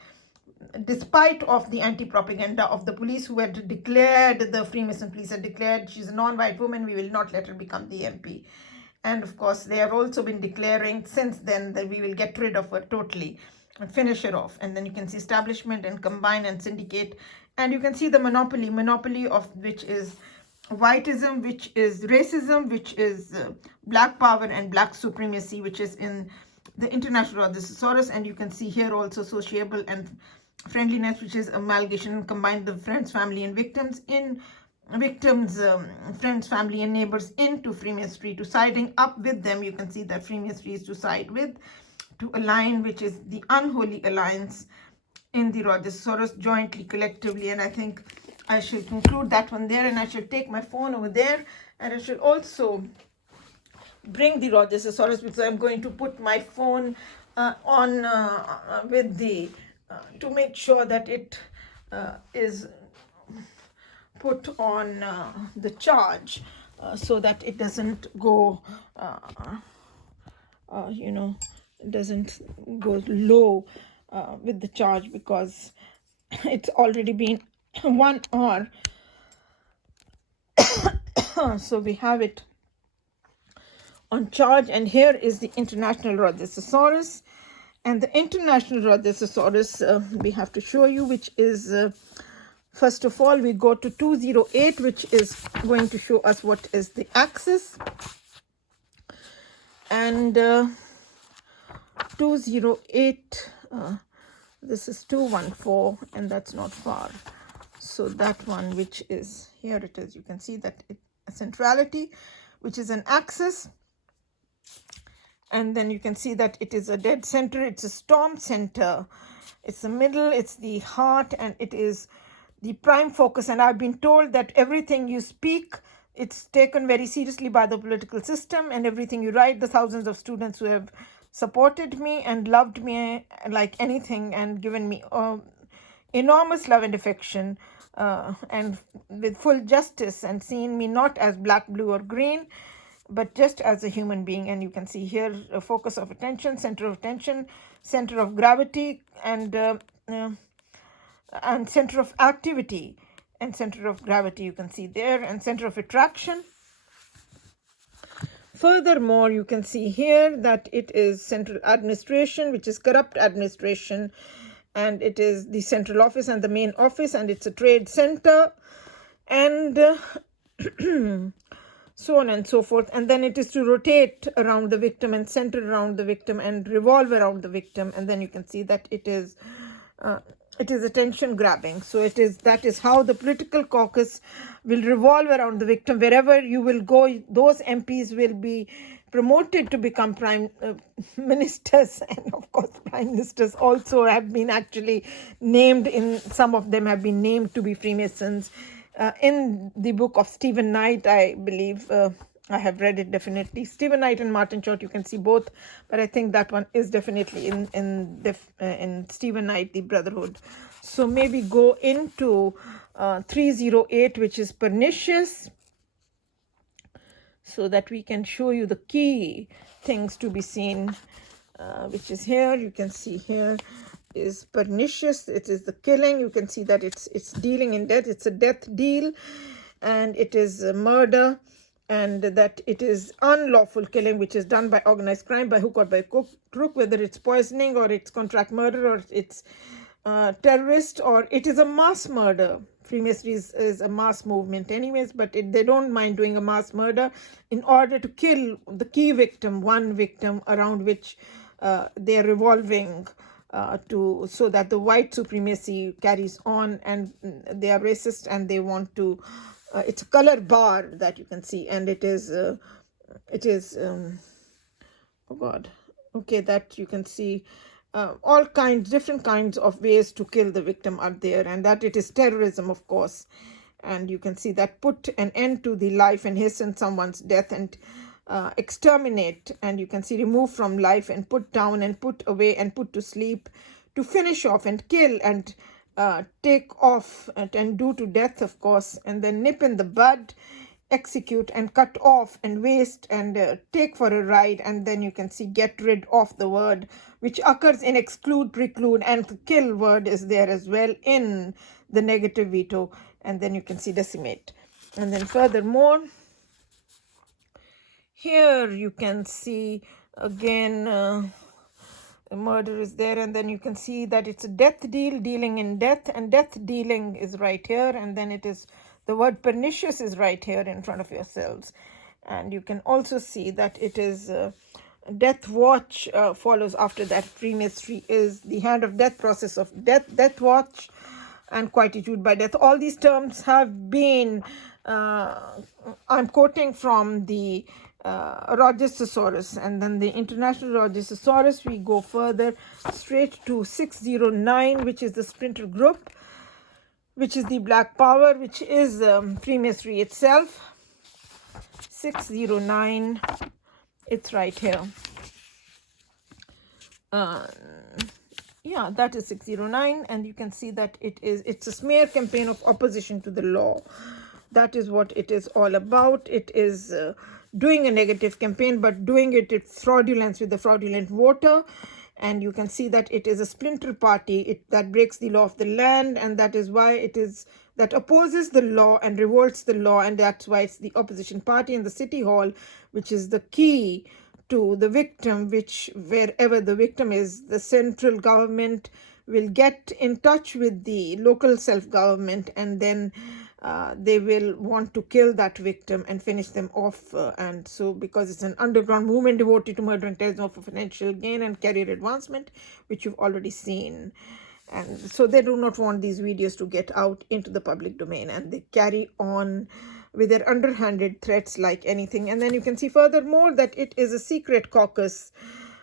despite of the anti-propaganda of the police, who had declared, the Freemason police had declared, she's a non-white woman, we will not let her become the MP. And of course, they have also been declaring since then that we will get rid of her totally and finish her off. And then you can see establishment and combine and syndicate. And you can see the monopoly of which is whiteism, which is racism, which is black power and black supremacy, which is in the International Order Thesaurus. And you can see here also sociable and friendliness, which is amalgamation, and combine the friends, family, and victims in victims, friends, family, and neighbors into Freemasonry, to siding up with them. You can see that Freemasonry is to side with, to align, which is the unholy alliance in the Rogers Thesaurus, jointly, collectively. And I think I shall conclude that one there, and I shall take my phone over there, and I shall also bring the Rogers Thesaurus, because I'm going to put my phone on with the to make sure that it is put on the charge, so that it doesn't go it doesn't go low with the charge, because it's already been 1 hour. So we have it on charge, and here is the International Rogers Thesaurus. And the international Rhodosaurus we have to show you, which is, first of all, we go to 208, which is going to show us what is the axis. And 208, this is 214, and that's not far. So that one, which is, here it is, you can see that a centrality, which is an axis. And then you can see that it is a dead center, it's a storm center, it's the middle, it's the heart, and it is the prime focus. And I've been told that everything you speak, it's taken very seriously by the political system, and everything you write, the thousands of students who have supported me and loved me like anything and given me enormous love and affection, and with full justice, and seen me not as black, blue, or green, but just as a human being. And you can see here a focus of attention, center of gravity, and center of activity, and center of gravity you can see there, and center of attraction. Furthermore, you can see here that it is central administration, which is corrupt administration, and it is the central office and the main office, and it's a trade center, and so on and so forth. And then it is to rotate around the victim and center around the victim and revolve around the victim. And then you can see that it is attention grabbing. So that is how the political caucus will revolve around the victim. Wherever you will go, those MPs will be promoted to become prime ministers. And of course, prime ministers also have been actually named, some of them have been named to be Freemasons. In the book of Stephen Knight, I believe, I have read it definitely. Stephen Knight and Martin Short, you can see both, but I think that one is definitely in Stephen Knight, the Brotherhood. So maybe go into 308, which is pernicious, so that we can show you the key things to be seen, which is here. You can see here is pernicious. It is the killing. You can see that it's dealing in death. It's a death deal, and it is a murder, and that it is unlawful killing, which is done by organized crime, by hook or by crook, whether it's poisoning or it's contract murder or it's terrorist, or it is a mass murder. Freemasonry is a mass movement anyways, but they don't mind doing a mass murder in order to kill the key victim, one victim around which they are revolving, so that the white supremacy carries on, and they are racist, and they want to, it's a color bar that you can see, and it is oh God, okay, that you can see all kinds, different kinds of ways to kill the victim are there, and that it is terrorism, of course. And you can see that put an end to the life and hasten someone's death, and exterminate, and you can see remove from life, and put down, and put away, and put to sleep, to finish off, and kill, and take off, and do to death, of course, and then nip in the bud, execute, and cut off, and waste, and take for a ride. And then you can see get rid of the word, which occurs in exclude, preclude, and the kill word is there as well in the negative veto. And then you can see decimate. And then furthermore, here you can see again the murder is there, and then you can see that it's a death deal, dealing in death, and death dealing is right here, and then it is the word pernicious is right here in front of yourselves. And you can also see that it is death watch follows after that. Freemasonry is the hand of death, process of death, death watch, and quietude by death. All these terms have been, I'm quoting from the Rhodosaurus, and then the international Rhodosaurus. We go further straight to 609, which is the splinter group, which is the Black Power, which is Freemasonry itself. 609, it's right here. Yeah, that is 609, and you can see that it's a smear campaign of opposition to the law. That is what it is all about. It is doing a negative campaign, but doing it with fraudulence, with the fraudulent voter. And you can see that it is a splinter party that breaks the law of the land, and that is why it is that opposes the law and revolts the law, and that's why it's the opposition party in the city hall, which is the key to the victim, which wherever the victim is, the central government will get in touch with the local self-government, and then they will want to kill that victim and finish them off. And so, because it's an underground movement devoted to murder and terrorism for financial gain and career advancement, which you've already seen. And so they do not want these videos to get out into the public domain, and they carry on with their underhanded threats like anything. And then you can see furthermore that it is a secret caucus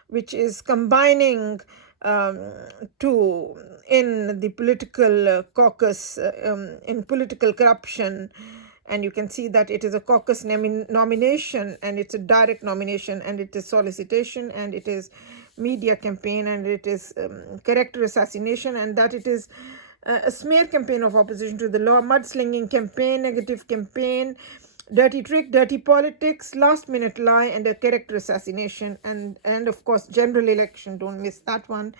which is combining in the political caucus, in political corruption. And you can see that it is a caucus nomination, and it's a direct nomination, and it is solicitation, and it is media campaign, and it is character assassination, and that it is a smear campaign of opposition to the law, mudslinging campaign, negative campaign, dirty trick, dirty politics, last minute lie, and a character assassination, and of course general election, don't miss that one.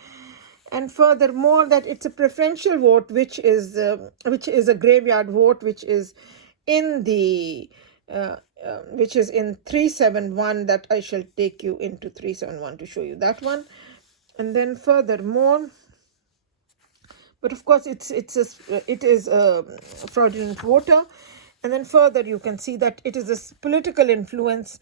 And furthermore that it's a preferential vote, which is a graveyard vote, which is in the which is in 371, that I shall take you into 371 to show you that one. And then furthermore, but of course it is a fraudulent voter. And then further you can see that it is a political influence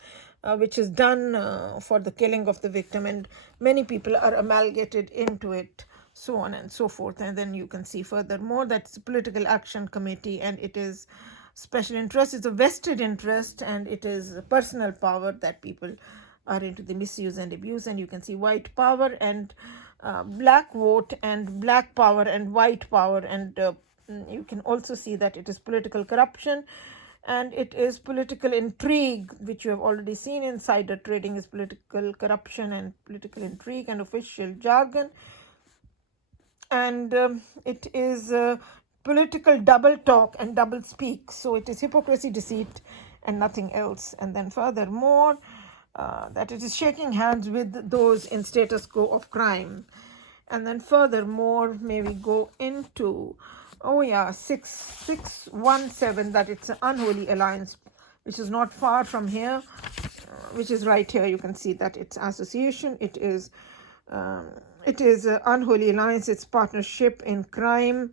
which is done for the killing of the victim, and many people are amalgamated into it, so on and so forth. And then you can see furthermore that it's a political action committee, and it is special interest, it's a vested interest, and it is personal power that people are into the misuse and abuse. And you can see white power and black vote and black power and white power, and you can also see that it is political corruption and it is political intrigue, which you have already seen. Insider trading is political corruption and political intrigue and official jargon, and it is political double talk and double speak. So it is hypocrisy, deceit, and nothing else. And then furthermore that it is shaking hands with those in status quo of crime. And then furthermore, may we go into 617, that it's an unholy alliance, which is not far from here, which is right here. You can see that it's association, it is unholy alliance, it's partnership in crime,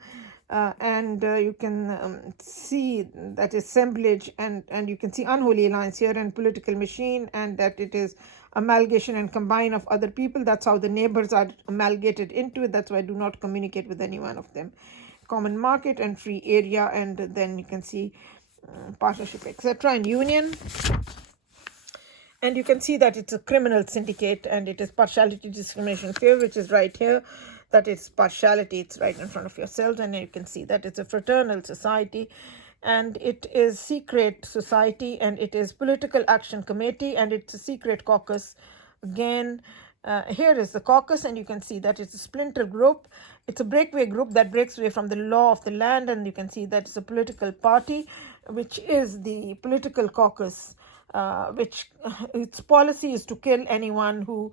and you can see that assemblage, and you can see unholy alliance here, and political machine, and that it is amalgamation and combine of other people. That's how the neighbors are amalgamated into it. That's why I do not communicate with any one of them. Common market and free area, and then you can see partnership, etc., and union. And you can see that it's a criminal syndicate, and it is partiality, discrimination, fear, which is right here. That it's partiality, it's right in front of yourselves. And you can see that it's a fraternal society, and it is secret society, and it is political action committee, and it's a secret caucus. Again, here is the caucus, and you can see that it's a splinter group. It's a breakaway group that breaks away from the law of the land, and you can see that it's a political party, which is the political caucus, which its policy is to kill anyone who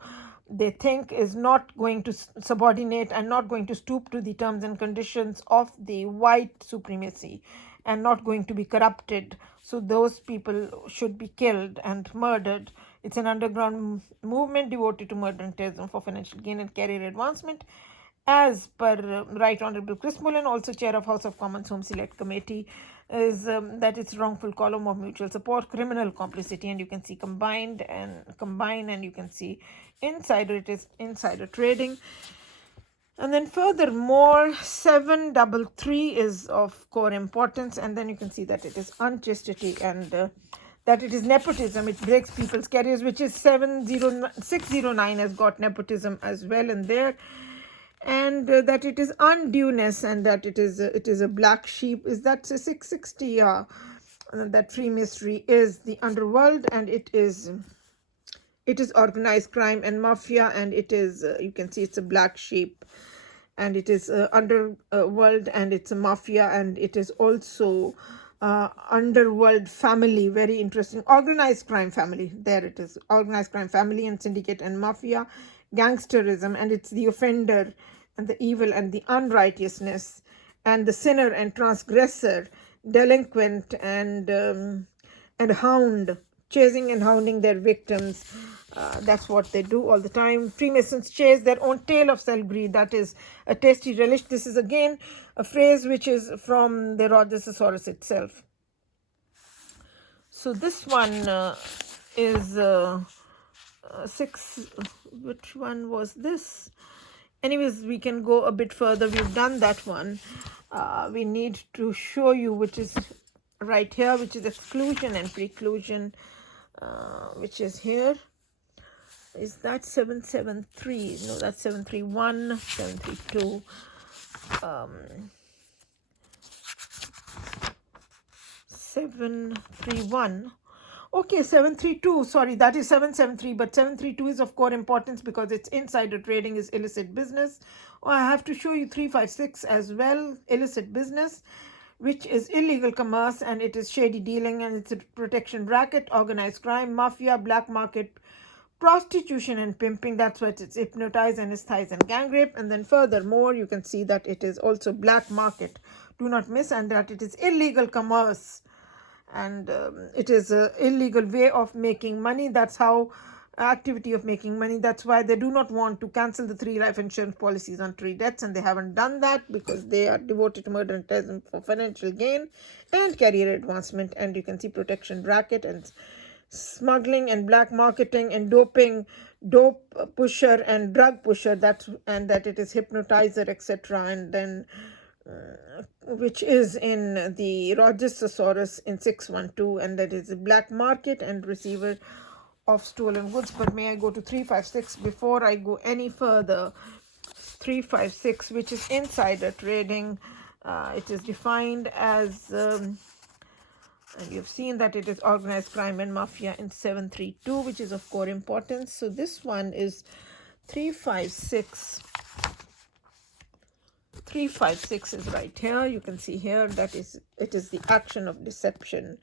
they think is not going to subordinate and not going to stoop to the terms and conditions of the white supremacy, and not going to be corrupted. So those people should be killed and murdered. It's an underground movement devoted to murder and terrorism for financial gain and career advancement, as per Right Honorable Chris Mullen, also chair of House of Commons Home Select Committee, is that it's wrongful column of mutual support, criminal complicity, and you can see combine, and you can see insider, it is insider trading. And then furthermore, 733 is of core importance, and then you can see that it is unchastity, and that it is nepotism, it breaks people's careers, which is 609 has got nepotism as well in there. And that it is undueness, and that it is a black sheep, is that 660, yeah. And that free mystery is the underworld, and it is organized crime and mafia, and it is you can see it's a black sheep, and it is underworld, and it's a mafia, and it is also underworld family, very interesting, organized crime family. There it is, organized crime family and syndicate and mafia, gangsterism, and it's the offender and the evil and the unrighteousness, and the sinner and transgressor, delinquent and hound, chasing and hounding their victims. That's what they do all the time. Freemasons chase their own tail of self-greed. That is a tasty relish. This is again a phrase which is from the Rhodososaurus itself. So this one is 6. Which one was this? Anyways, we can go a bit further. We've done that one. We need to show you which is right here, which is exclusion and preclusion, which is here. Is that 773? No, that's 731, 732. 731. Okay, 732. Sorry, that is 773. But 732 is of core importance because it's insider trading is illicit business. Oh, I have to show you 356 as well. Illicit business, which is illegal commerce, and it is shady dealing, and it's a protection racket, organized crime, mafia, black market, prostitution and pimping. That's what it's hypnotize, anesthetize and gang rape. And then furthermore, you can see that it is also black market. Do not miss, and that it is illegal commerce, and it is an illegal way of making money. That's how activity of making money. That's why they do not want to cancel the 3 life insurance policies on 3 deaths, and they haven't done that because they are devoted to murder and terrorism for financial gain and career advancement. And you can see protection racket and smuggling and black marketing and doping, dope pusher and drug pusher. And that it is hypnotizer, etc. And then which is in the Rhodososaurus in 612, and that is the black market and receiver of stolen goods. But may I go to 356 before I go any further? 356, which is insider trading. It is defined as and you've seen that it is organized crime and mafia in 732, which is of core importance. So this one is 356. 356 is right here. You can see here that it is the action of deception,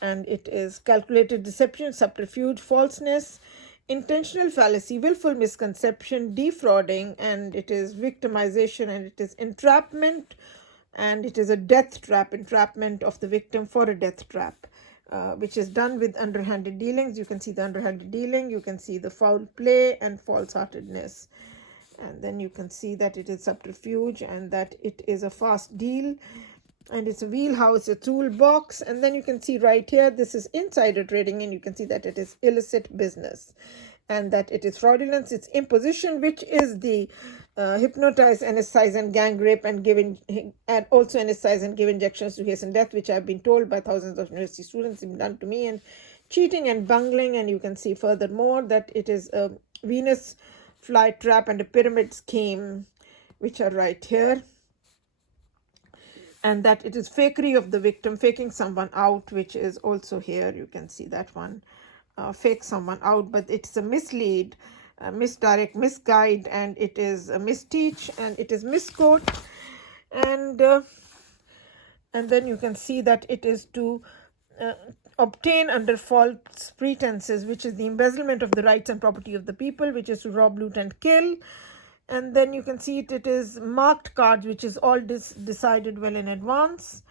and it is calculated deception, subterfuge, falseness, intentional fallacy, willful misconception, defrauding, and it is victimization, and it is entrapment, and it is a death trap, entrapment of the victim for a death trap, which is done with underhanded dealings. You can see the underhanded dealing, you can see the foul play and false-heartedness. And then you can see that it is subterfuge, and that it is a fast deal, and it's a wheelhouse, a toolbox. And then you can see right here, this is insider trading, and you can see that it is illicit business, and that it is fraudulence, it's imposition, which is the hypnotize, anesthetize and gang rape, and and also anesthetize and give injections to hasten death, which I've been told by thousands of university students have been done to me, and cheating and bungling. And you can see furthermore that it is a Venus fly trap and a pyramid scheme, which are right here, and that it is fakery of the victim, faking someone out, which is also here. You can see that one, fake someone out, but it's a mislead, misdirect, misguide, and it is a misteach, and it is misquote. And then you can see that it is to obtain under false pretenses, which is the embezzlement of the rights and property of the people, which is to rob, loot and kill. And then you can see it is marked cards, which is all decided well in advance.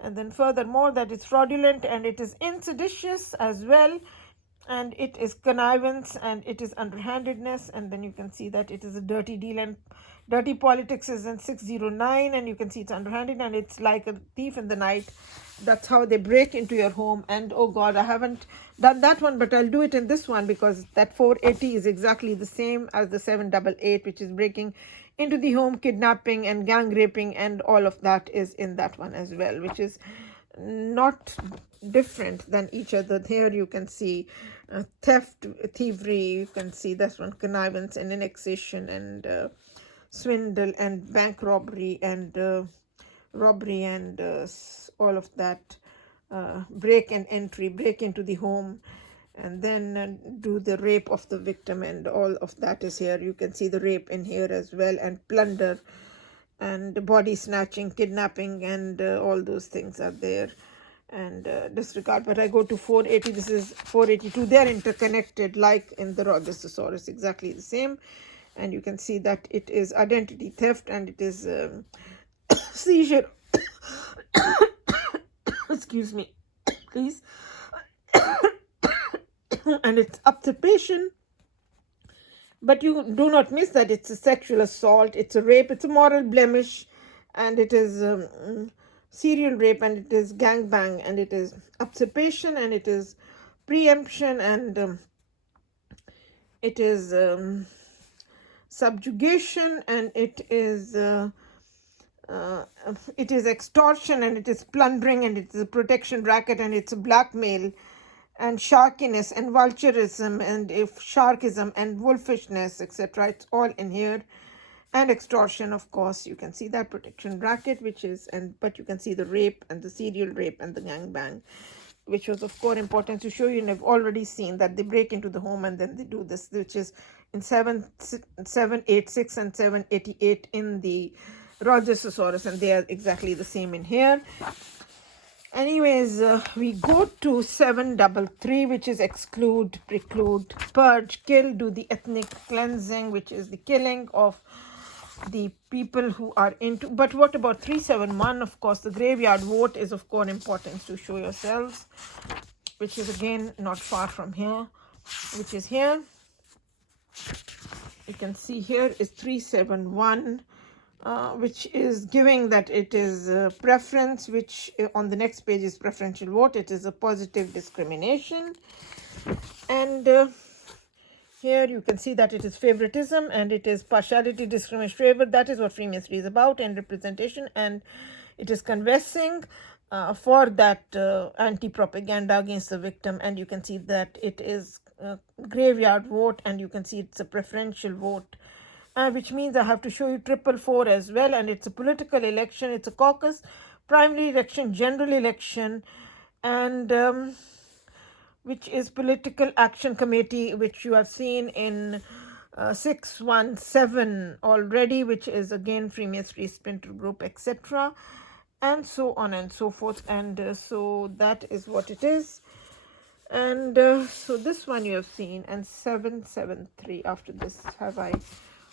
And then furthermore, that it's fraudulent, and it is insidious as well, and it is connivance, and it is underhandedness. And then you can see that it is a dirty deal, and dirty politics is in 609, and you can see it's underhanded, and it's like a thief in the night. That's how they break into your home. And oh God, I haven't done that one, but I'll do it in this one, because that 480 is exactly the same as the 788, which is breaking into the home, kidnapping and gang raping, and all of that is in that one as well, which is not different than each other. Here you can see theft, thievery, you can see this one, connivance and annexation, and swindle and bank robbery, and robbery, and all of that, break and entry, break into the home, and then do the rape of the victim, and all of that is here. You can see the rape in here as well, and plunder and body snatching, kidnapping, and all those things are there, and disregard. But I go to 480, this is 482. They're interconnected like in the Rhodososaurus, exactly the same. And you can see that it is identity theft, and it is seizure excuse me please and it's usurpation. But you do not miss that it's a sexual assault, it's a rape, it's a moral blemish, and it is serial rape, and it is gangbang, and it is usurpation, and it is preemption, and it is subjugation, and it is extortion, and it is plundering, and it is a protection racket, and it's a blackmail, and sharkiness, and vulturism, and if sharkism, and wolfishness, etc. It's all in here. And extortion, of course, you can see that protection racket, which is, but you can see the rape and the serial rape and the gangbang, which was of course important to show you. And I've already seen that they break into the home and then they do this, which is in 786 and 788 in the Rogersaurus, and they are exactly the same in here. Anyways, we go to 733, which is exclude, preclude, purge, kill, do the ethnic cleansing, which is the killing of the people who are into. But what about 371? Of course, the graveyard vote is of course important to show yourselves, which is again not far from here, which is here. You can see here is 371. Which is giving that it is preference, which on the next page is preferential vote. It is a positive discrimination. And here you can see that it is favoritism, and it is partiality, discrimination, favor. That is what Freemasonry is about, and representation. And it is conversing for that anti-propaganda against the victim. And you can see that it is graveyard vote, and you can see it's a preferential vote. Which means I have to show you 444 as well, and it's a political election, it's a caucus, primary election, general election, and which is political action committee, which you have seen in 617 already, which is again Freemasonry splinter group, etc., and so on and so forth. And so that is what it is. And so this one you have seen, and 773. After this, have I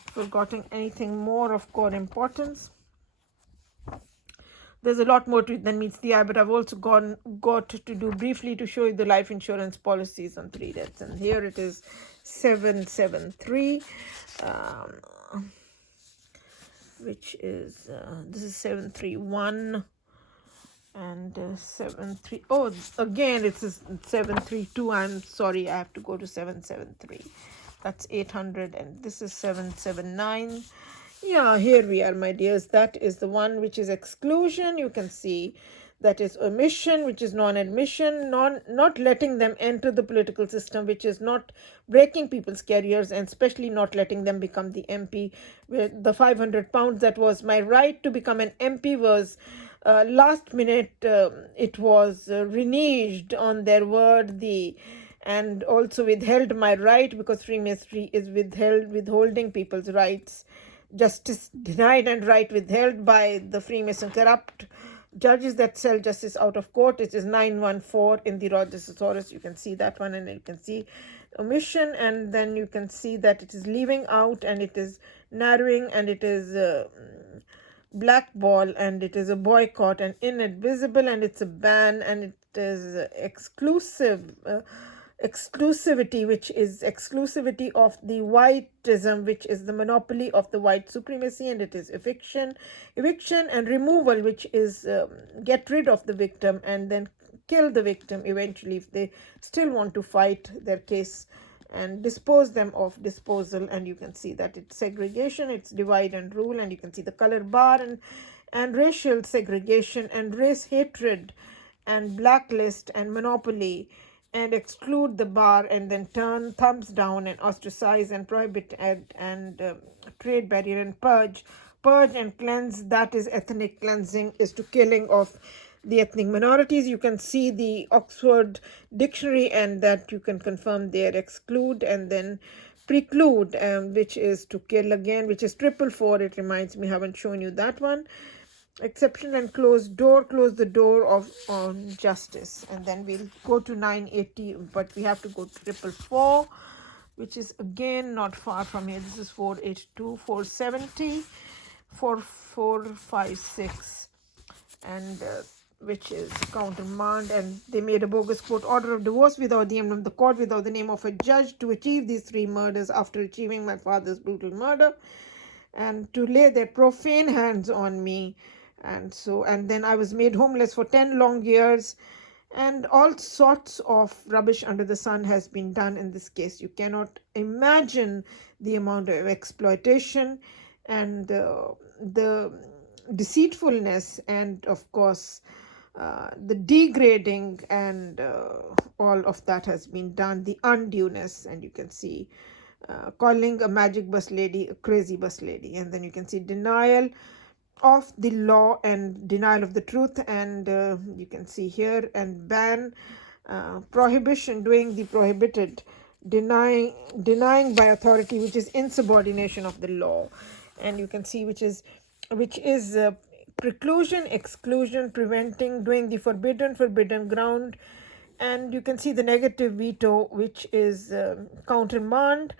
forgotten anything more of core importance? There's a lot more to it than meets the eye, but I've also got to do briefly to show you the life insurance policies on 3 deaths. And here it is 773, which is this is 731 and 73. Oh, again it's 732. I'm sorry, I have to go to 773. That's 800, and this is 779. Yeah, here we are, my dears. That is the one which is exclusion. You can see that is omission, which is non-admission, not letting them enter the political system, which is not breaking people's careers, and especially not letting them become the MP. With the 500 pounds, that was my right to become an MP, was last minute it was reneged on their word, and also withheld my right, because Freemasonry is withholding people's rights. Justice denied and right withheld by the Freemason corrupt judges that sell justice out of court. It is 914 in the Rogersaurus. You can see that one, and you can see omission, and then you can see that it is leaving out, and it is narrowing, and it is blackball, and it is a boycott, and inadmissible, and it's a ban, and it is exclusivity, which is exclusivity of the whiteism, which is the monopoly of the white supremacy, and it is eviction and removal, which is get rid of the victim and then kill the victim eventually if they still want to fight their case, and dispose them of disposal. And you can see that it's segregation, it's divide and rule, and you can see the color bar, and racial segregation, and race hatred, and blacklist, and monopoly, and exclude the bar, and then turn thumbs down, and ostracize, and prohibit, and trade barrier, and purge and cleanse. That is ethnic cleansing, is to killing of the ethnic minorities. You can see the Oxford Dictionary, and that you can confirm there. Exclude, and then preclude, which is to kill again, which is 444. It reminds me, I haven't shown you that one. Exception and close the door on justice. And then we'll go to 980, but we have to go to 444, which is again not far from here. This is 482, 470, 4456, and which is countermand, and they made a bogus court order of divorce without the name of the court, without the name of a judge, to achieve these 3 murders after achieving my father's brutal murder, and to lay their profane hands on me. And then I was made homeless for 10 long years, and all sorts of rubbish under the sun has been done in this case. You cannot imagine the amount of exploitation and the deceitfulness, and of course the degrading, and all of that has been done, the undueness. And you can see calling a magic bus lady a crazy bus lady, and then you can see denial of the law and denial of the truth, and you can see here, and ban, prohibition, doing the prohibited, denying by authority, which is insubordination of the law. And you can see which is preclusion, exclusion, preventing, doing the forbidden ground. And you can see the negative veto, which is countermand,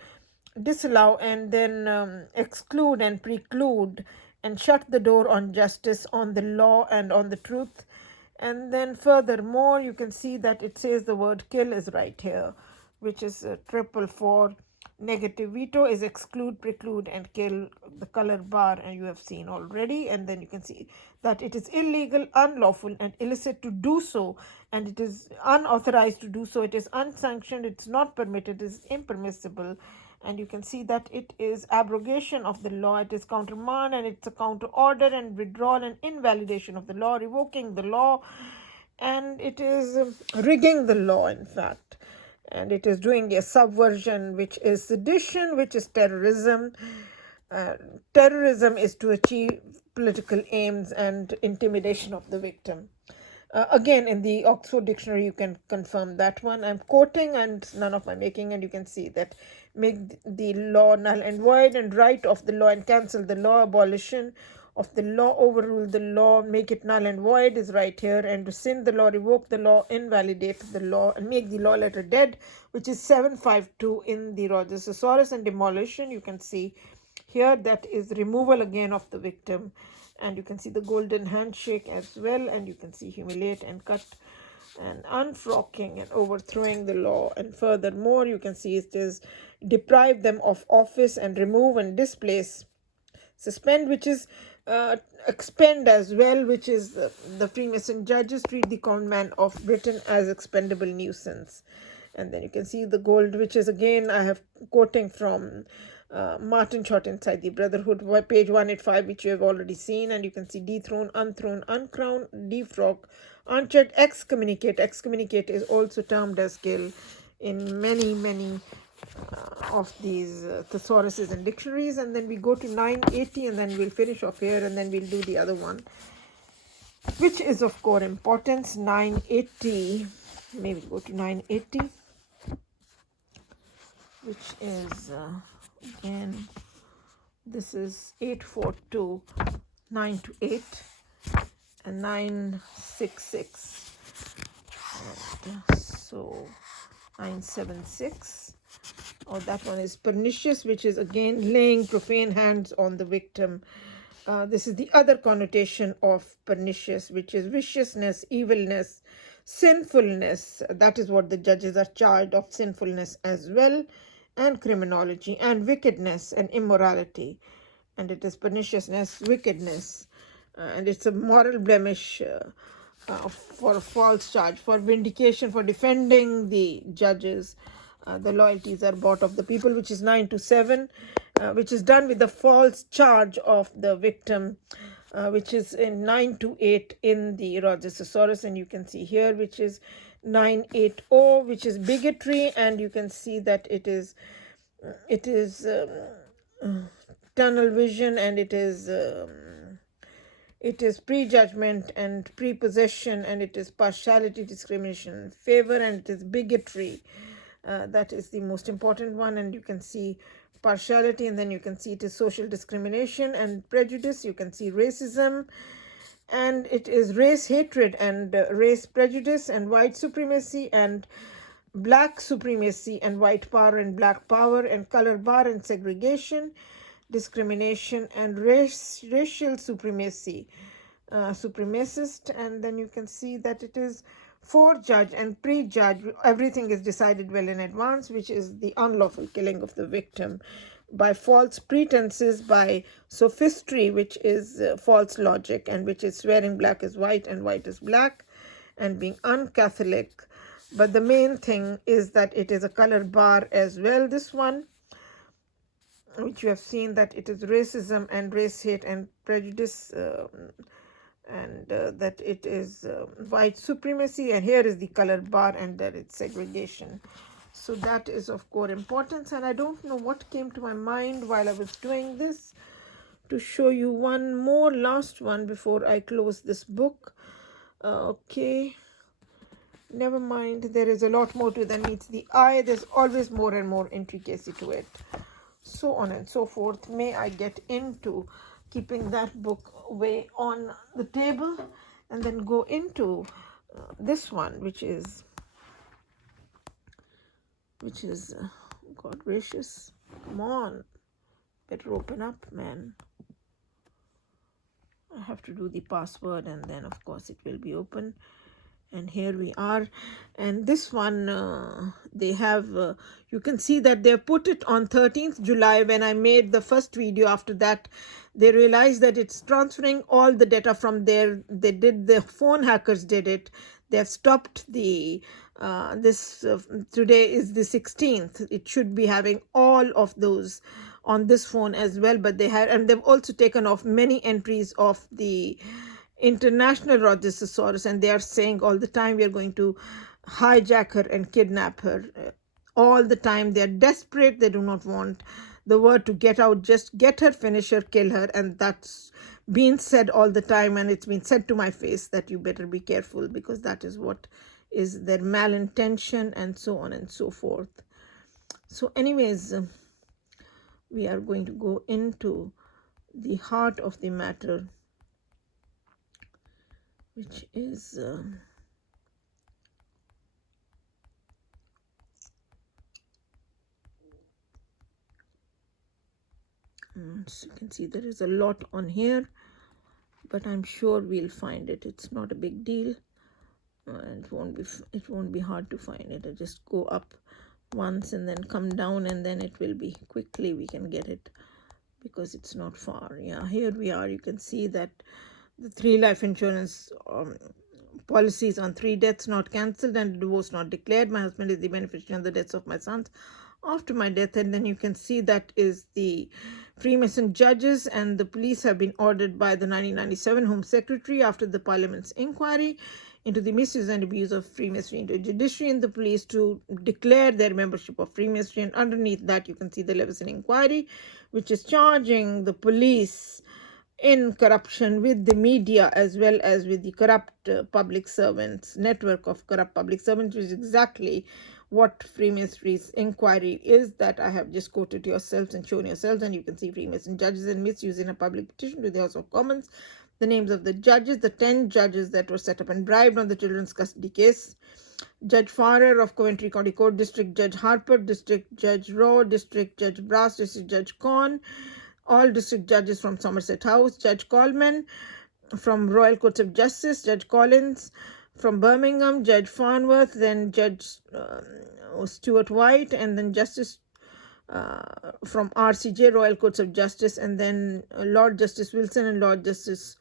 disallow, and then exclude and preclude, and shut the door on justice, on the law, and on the truth. And then furthermore, you can see that it says the word kill is right here, which is 444. Negative veto is exclude, preclude, and kill, the color bar, and you have seen already. And then you can see that it is illegal, unlawful, and illicit to do so, and it is unauthorized to do so. It is unsanctioned, it's not permitted, it is impermissible. And you can see that it is abrogation of the law, it is countermand, and it's a counter order, and withdrawal and invalidation of the law, revoking the law, and it is rigging the law, in fact. And it is doing a subversion, which is sedition, which is terrorism. Terrorism is to achieve political aims and intimidation of the victim. Again, in the Oxford Dictionary, you can confirm that one. I'm quoting, and none of my making, and you can see that make the law null and void, and right of the law and cancel the law, abolition of the law, overrule the law, make it null and void is right here, and rescind the law, revoke the law, invalidate the law, and make the law letter dead, which is 752 in the Rogers Thesaurus. And demolition, you can see here, that is removal again of the victim. And you can see the golden handshake as well, and you can see humiliate and cut and unfrocking and overthrowing the law. And furthermore, you can see it is deprive them of office, and remove and displace, suspend, which is expend as well, which is the Freemason judges treat the common man of Britain as expendable nuisance. And then you can see the gold, which is again, I have quoting from Martin Short Inside the Brotherhood, page 185, which you have already seen. And you can see dethrone, unthrone, uncrown, defrock, unchecked, excommunicate. Excommunicate is also termed as kill in many of these thesauruses and dictionaries. And then we go to 980, and then we'll finish off here, and then we'll do the other one, which is of core importance. 980, maybe go to 980, which is again, this is 842, 928, and 966, and so 976. Oh, that one is pernicious, which is again laying profane hands on the victim. This is the other connotation of pernicious, which is viciousness, evilness, sinfulness. That is what the judges are charged of, sinfulness as well, and criminology, and wickedness and immorality. And it is perniciousness, wickedness, and it's a moral blemish for a false charge, for vindication, for defending the judges. The loyalties are bought of the people, which is 927, which is done with the false charge of the victim, which is in 928 in the Rogers Thesaurus. And you can see here, which is 980, which is bigotry, and you can see that it is tunnel vision, and it is prejudgment and prepossession, and it is partiality, discrimination, favor, and it is bigotry. That is the most important one. And you can see partiality, and then you can see it is social discrimination and prejudice. You can see racism, and it is race hatred and race prejudice, and white supremacy and black supremacy, and white power and black power, and color bar and segregation, discrimination, and racial supremacy. supremacist. And then you can see that it is for judge and pre-judge, everything is decided well in advance, which is the unlawful killing of the victim by false pretenses, by sophistry, which is false logic, and which is swearing black is white and white is black, and being un-Catholic. But the main thing is that it is a color bar as well, this one, which you have seen that it is racism and race hate and prejudice, and that it is white supremacy, and here is the color bar, and that it's segregation. So that is of core importance. And I don't know what came to my mind while I was doing this, to show you one more last one before I close this book. Okay, never mind, there is a lot more to it than meets the eye. There's always more and more intricacy to it, so on and so forth. May I get into keeping that book away on the table and then go into this one, which is God gracious, come on, better open up, man. I have to do the password, and then of course it will be open. And here we are. And this one, they have, you can see that they put it on 13th July when I made the first video. After that, they realized that it's transferring all the data from there. They did, the phone hackers did it. They have stopped the, today is the 16th. It should be having all of those on this phone as well. But they had, and they've also taken off many entries of the international Rhodosaurus, and they are saying all the time we are going to hijack her and kidnap her. All the time they are desperate. They do not want the word to get out. Just get her, finish her, kill her. And that's been said all the time, and it's been said to my face that you better be careful, because that is what is their malintention, and so on and so forth. So anyways, we are going to go into the heart of the matter, which is so you can see there is a lot on here, but I'm sure we'll find it. It's not a big deal. It won't be hard to find it. I just go up once and then come down, and then it will be quickly we can get it, because it's not far. Yeah, here we are. You can see that the 3 life insurance policies on 3 deaths not cancelled and divorce not declared. My husband is the beneficiary on the deaths of my sons after my death. And then you can see that is the Freemason judges, and the police have been ordered by the 1997 Home Secretary after the Parliament's inquiry into the misuse and abuse of Freemasonry into judiciary, and the police to declare their membership of Freemasonry. And underneath that you can see the Leveson inquiry, which is charging the police in corruption with the media as well as with the corrupt public servants, network of corrupt public servants, which is exactly what Freemasonry's inquiry is, that I have just quoted yourselves and shown yourselves. And you can see Freemason judges and misuse in a public petition to the House of Commons. The names of the judges, the 10 judges that were set up and bribed on the children's custody case: Judge Farrer of Coventry County Court, District Judge Harper, District Judge Rowe, District Judge Brass, District Judge Corn, all district judges from Somerset House, Judge Coleman from Royal Courts of Justice, Judge Collins from Birmingham, Judge Farnworth, then Judge Stuart White, and then Justice from RCJ, Royal Courts of Justice, and then Lord Justice Wilson and Lord Justice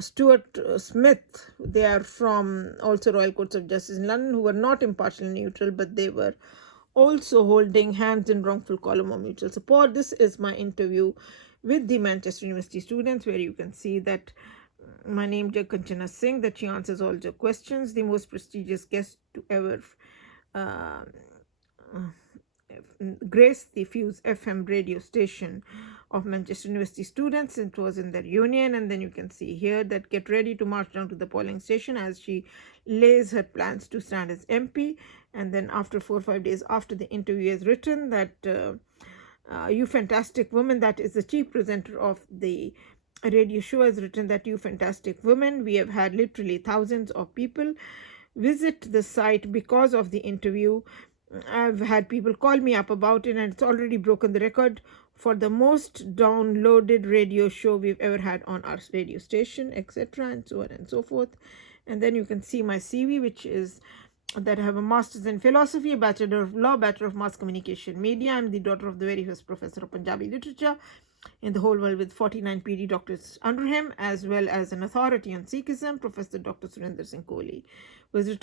Stuart Smith. They are from also Royal Courts of Justice in London, who were not impartial and neutral, but they were also holding hands in wrongful column of mutual support. This is my interview with the Manchester University students, where you can see that my name is Kanchana Singh, that she answers all your questions, the most prestigious guest to ever grace the Fuse FM radio station of Manchester University students. It was in their union. And then you can see here that get ready to march down to the polling station as she lays her plans to stand as MP. And then after 4 or 5 days after the interview is written, that you fantastic woman, that is the chief presenter of the radio show, has written that you fantastic woman, we have had literally thousands of people visit the site because of the interview. I've had people call me up about it, and it's already broken the record for the most downloaded radio show we've ever had on our radio station, etc., and so on and so forth. And then you can see my CV, which is that I have a master's in philosophy, a bachelor of law, bachelor of mass communication media. I'm the daughter of the very first professor of Punjabi literature in the whole world, with 49 PhD doctorates under him, as well as an authority on Sikhism, Professor Dr. Surinder Singh Kohli, who has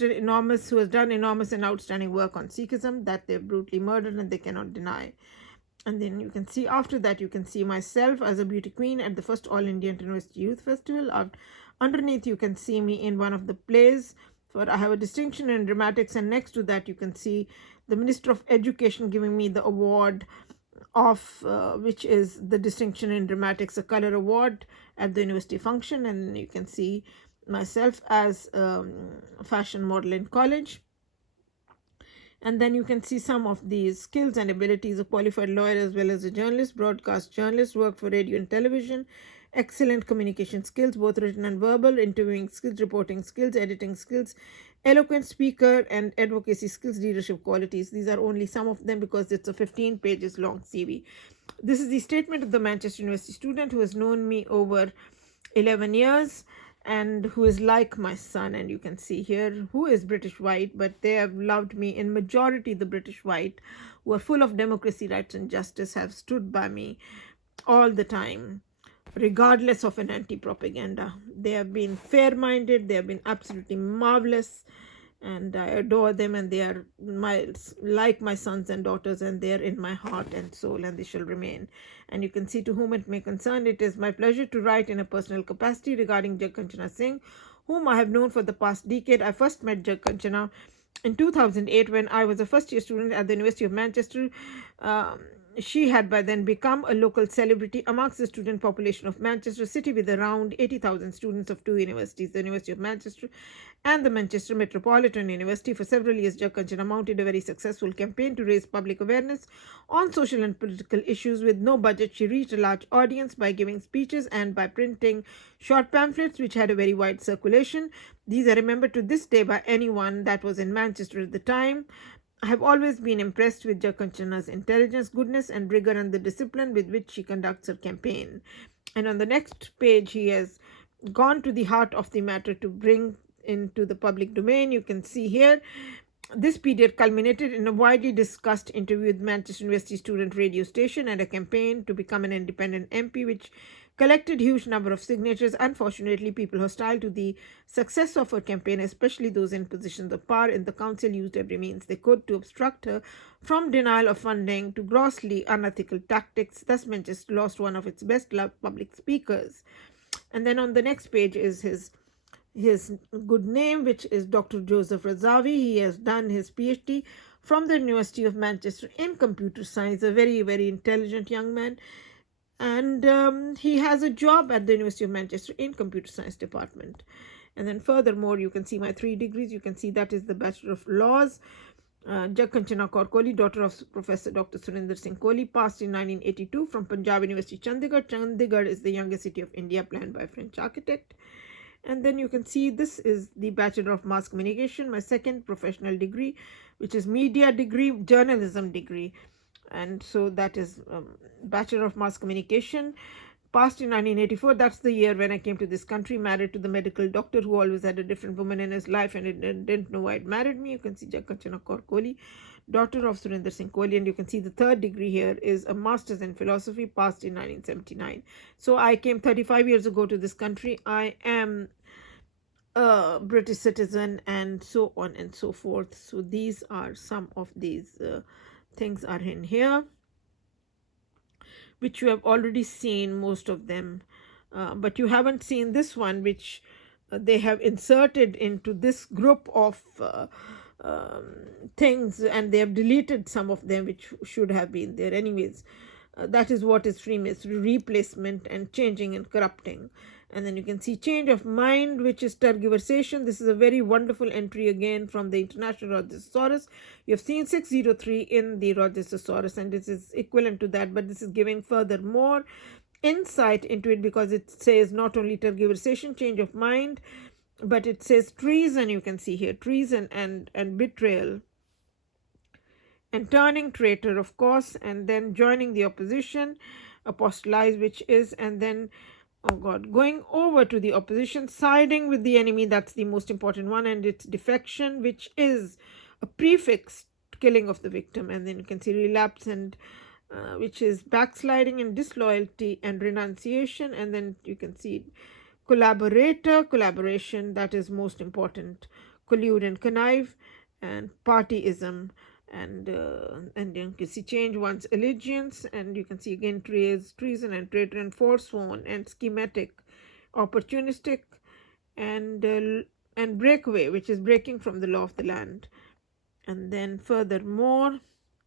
done enormous and outstanding work on Sikhism that they're brutally murdered and they cannot deny. And then you can see, after that, you can see myself as a beauty queen at the first All India University Youth Festival. Underneath, you can see me in one of the plays, for I have a distinction in dramatics, and next to that, you can see the Minister of Education giving me the award of which is the distinction in dramatics, a color award at the university function. And you can see myself as a fashion model in college. And then you can see some of these skills and abilities: a qualified lawyer as well as a journalist, broadcast journalist, worked for radio and television, excellent communication skills, both written and verbal, interviewing skills, reporting skills, editing skills, eloquent speaker and advocacy skills, leadership qualities. These are only some of them because it's a 15 pages long CV. This is the statement of the Manchester University student who has known me over 11 years and who is like my son. And you can see here who is British white, but they have loved me. In majority, the British white, who are full of democracy, rights and justice, have stood by me all the time, regardless of an anti-propaganda. They have been fair-minded, they have been absolutely marvelous, and I adore them, and they are like my sons and daughters, and they are in my heart and soul, and they shall remain. And you can see, to whom it may concern, it is my pleasure to write in a personal capacity regarding Jag Kanchana Singh, whom I have known for the past decade. I first met Jag Kanchana in 2008 when I was a first-year student at the University of Manchester. She had by then become a local celebrity amongst the student population of Manchester City, with around 80,000 students of two universities, the University of Manchester and the Manchester Metropolitan University. For several years, Jag Kanchana mounted a very successful campaign to raise public awareness on social and political issues. With no budget, she reached a large audience by giving speeches and by printing short pamphlets, which had a very wide circulation. These are remembered to this day by anyone that was in Manchester at the time. I have always been impressed with Jag Kanchana's intelligence, goodness, and rigor, and the discipline with which she conducts her campaign. And on the next page, he has gone to the heart of the matter to bring into the public domain. You can see here, this period culminated in a widely discussed interview with Manchester University student radio station and a campaign to become an independent MP, which collected huge number of signatures. Unfortunately, people hostile to the success of her campaign, especially those in positions of power in the council, used every means they could to obstruct her, from denial of funding to grossly unethical tactics. Thus, Manchester lost one of its best loved public speakers. And then on the next page is his good name, which is Dr. Joseph Razavi. He has done his PhD from the University of Manchester in computer science, a very, very intelligent young man. And he has a job at the University of Manchester in computer science department. And then furthermore, you can see my 3 degrees. You can see that is the Bachelor of Laws. Jag Kanchana Kaur Kohli, daughter of Professor Dr. Surinder Singh Kohli, passed in 1982 from Punjab University, Chandigarh. Chandigarh is the youngest city of India, planned by a French architect. And then you can see this is the Bachelor of Mass Communication, my second professional degree, which is media degree, journalism degree. And so that is Bachelor of Mass Communication, passed in 1984. That's the year when I came to this country, married to the medical doctor who always had a different woman in his life and didn't know why it married me. You can see Jag Kanchana Kaur Kohli, daughter of Surinder Singh Kohli. And you can see the 3rd degree here is a master's in philosophy, passed in 1979. So I came 35 years ago to this country. I am a British citizen, and so on and so forth. So these are some of these things are in here, which you have already seen, most of them, but you haven't seen this one, which they have inserted into this group of things, and they have deleted some of them which should have been there anyways. That is what is Freemasonry: replacement and changing and corrupting. And then you can see change of mind, which is tergiversation. This is a very wonderful entry again from the International Rogers Thesaurus. You have seen 603 in the Rogers Thesaurus, and this is equivalent to that, but this is giving further more insight into it, because it says not only tergiversation, change of mind, but it says treason. You can see here treason and betrayal. and turning traitor, of course, and then joining the opposition, apostolize, which is, and then, oh God, going over to the opposition, siding with the enemy, that's the most important one, and it's defection, which is a prefix to killing of the victim, and then you can see relapse, and which is backsliding and disloyalty and renunciation, and then you can see collaboration, that is most important, collude and connive, and partyism, and you can see change one's allegiance, and you can see again treason and traitor and forsworn and schematic, opportunistic, and breakaway, which is breaking from the law of the land. And then furthermore,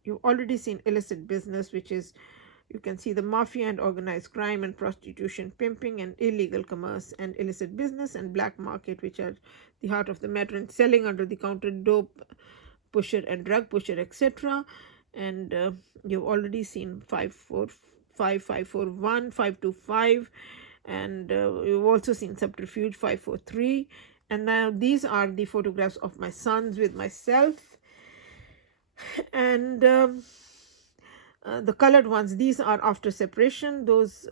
you've already seen illicit business, which is, you can see the mafia and organized crime and prostitution, pimping and illegal commerce and illicit business and black market, which are the heart of the matter, and selling under the counter, dope pusher and drug pusher, etc. And you've already seen 541, 525, and you've also seen subterfuge 543. And now these are the photographs of my sons with myself, and the colored ones, these are after separation. Those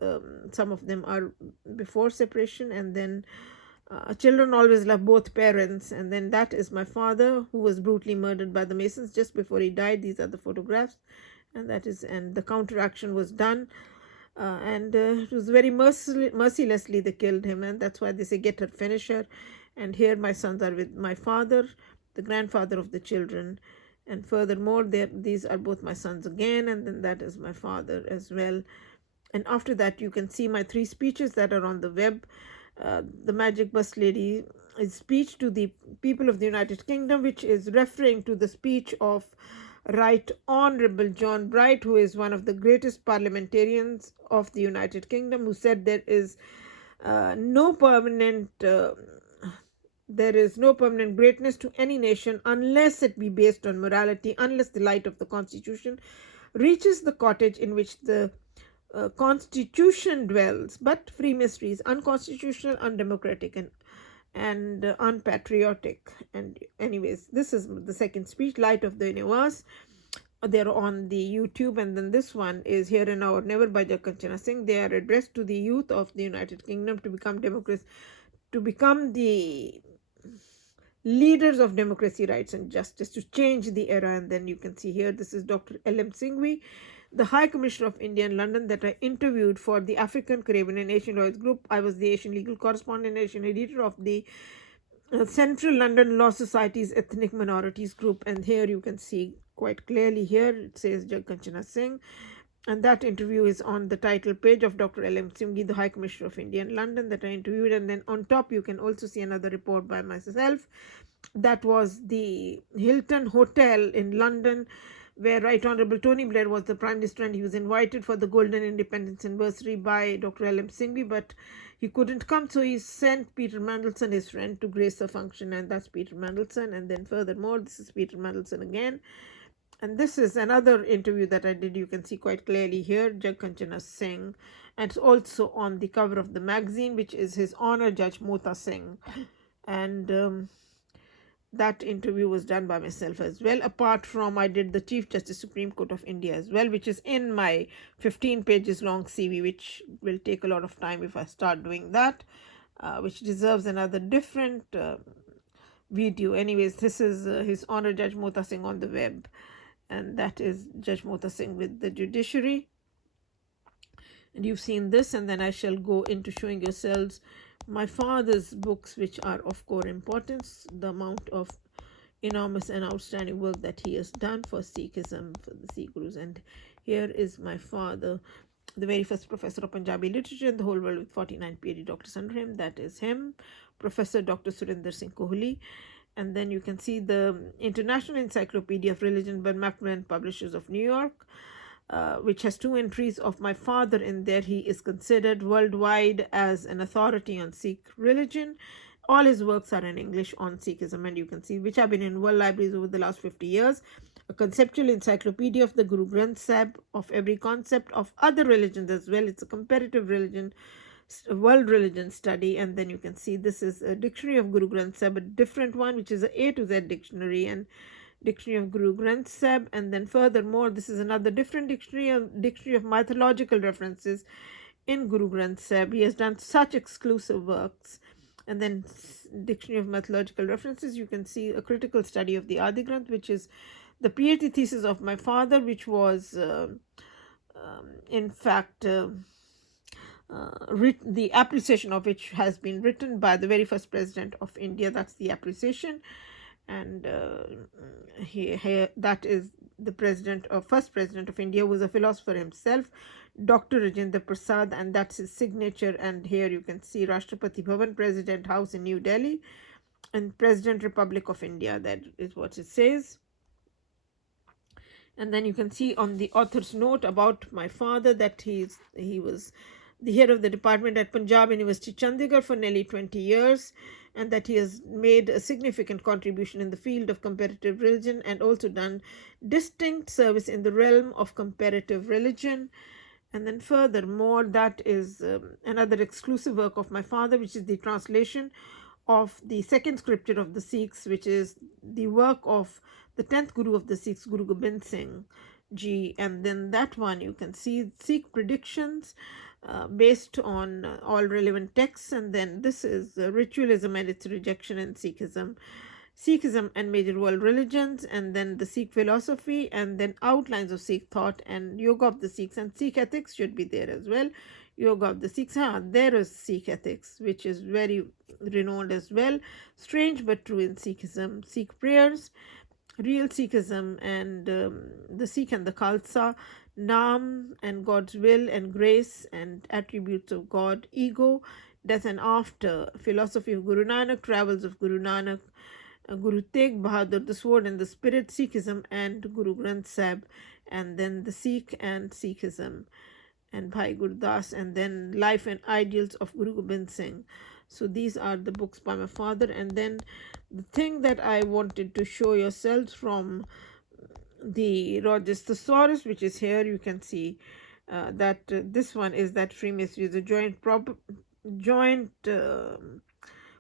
some of them are before separation. And then children always love both parents. And then that is my father, who was brutally murdered by the Masons just before he died. These are the photographs, and that is, and the counteraction was done, and it was very mercilessly they killed him, and that's why they say get her, finish her. And here my sons are with my father, the grandfather of the children. And furthermore, these are both my sons again, and then that is my father as well. And after that, you can see my 3 speeches that are on the web. The Magic Bus Lady is speech to the people of the United Kingdom, which is referring to the speech of Right Honorable John Bright, who is one of the greatest parliamentarians of the United Kingdom, who said there is no permanent greatness to any nation unless it be based on morality, unless the light of the Constitution reaches the cottage in which the Constitution dwells. But Freemasonry is unconstitutional, undemocratic, and unpatriotic. And anyways, this is the second speech, Light of the Universe. They're on the YouTube. And then this one is Here and Now or Never by Jack Kanchana Singh. They are addressed to the youth of the United Kingdom to become democrats, to become the leaders of democracy, rights and justice, to change the era. And then you can see here, this is Dr. L.M. Singhvi, the High Commissioner of India in London, that I interviewed for the African, Caribbean and Asian Lawyers Group. I was the Asian legal correspondent, Asian editor of the Central London Law Society's Ethnic Minorities Group. And here you can see quite clearly, here it says Jack Kanchana Singh, and that interview is on the title page of Dr. L.M. Singhvi, the High Commissioner of India in London, that I interviewed. And then on top you can also see another report by myself. That was the Hilton Hotel in London, where Right Honorable Tony Blair was the Prime Minister, and he was invited for the Golden Independence Anniversary by Dr. L.M. Singhvi, but he couldn't come, so he sent Peter Mandelson, his friend, to grace the function, and that's Peter Mandelson. And then furthermore, this is Peter Mandelson again. And this is another interview that I did. You can see quite clearly here, Jack Kanchana Singh. And it's also on the cover of the magazine, which is His Honor Judge Mota Singh. And that interview was done by myself as well. Apart from, I did the Chief Justice Supreme Court of India as well, which is in my 15 pages long CV, which will take a lot of time if I start doing that, which deserves another different video. Anyways, this is His Honor Judge Mota Singh on the web. And that is Judge Mota Singh with the judiciary. And you've seen this, and then I shall go into showing yourselves my father's books, which are of core importance, the amount of enormous and outstanding work that he has done for Sikhism, for the Sikh Gurus. And here is my father, the very first professor of Punjabi literature in the whole world with 49 PhD doctors under him. That is him, Professor Dr. Surinder Singh Kohli. And then you can see the International Encyclopedia of Religion by Macmillan Publishers of New York, which has 2 entries of my father in there. He is considered worldwide as an authority on Sikh religion. All his works are in English on Sikhism, and you can see, which have been in world libraries over the last 50 years. A conceptual encyclopedia of the Guru Granth Sahib, of every concept of other religions as well. It's a comparative world religion study. And then you can see this is a dictionary of Guru Granth Sahib, a different one, which is a A to Z dictionary. And Dictionary of Guru Granth Sahib, and then furthermore, this is another different dictionary, a dictionary of mythological references in Guru Granth Sahib. He has done such exclusive works. And then Dictionary of Mythological References, you can see a critical study of the Adi Granth, which is the PhD thesis of my father, which was in fact the appreciation of which has been written by the very first president of India. That's the appreciation, and that is the first president of India, who was a philosopher himself, Dr. Rajendra Prasad, and that's his signature. And here you can see Rashtrapati Bhavan, President House in New Delhi, and President Republic of India. That is what it says. And then you can see on the author's note about my father that he was the head of the department at Punjab University, Chandigarh, for nearly 20 years, and that he has made a significant contribution in the field of comparative religion and also done distinct service in the realm of comparative religion. And then furthermore, that is another exclusive work of my father, which is the translation of the second scripture of the Sikhs, which is the work of the 10th Guru of the Sikhs, Guru Gobind Singh Ji. And then that one you can see Sikh predictions based on all relevant texts. And then this is ritualism and its rejection in Sikhism, Sikhism and major world religions, and then the Sikh philosophy, and then outlines of Sikh thought and yoga of the Sikhs, and Sikh ethics should be there as well. Yoga of the Sikhs, there is Sikh ethics, which is very renowned as well. Strange but true in Sikhism. Sikh prayers, real Sikhism, and the Sikh and the Khalsa, Naam and God's will and grace and attributes of God, ego, death and after, philosophy of Guru Nanak, travels of Guru Nanak, Guru Tegh Bahadur, the sword and the spirit, Sikhism and Guru Granth Sahib, and then the Sikh and Sikhism, and Bhai Gurdas, and then life and ideals of Guru Gobind Singh. So these are the books by my father. And then the thing that I wanted to show yourselves from the Rogers Thesaurus, which is here, you can see that this one is that Freemasonry is a joint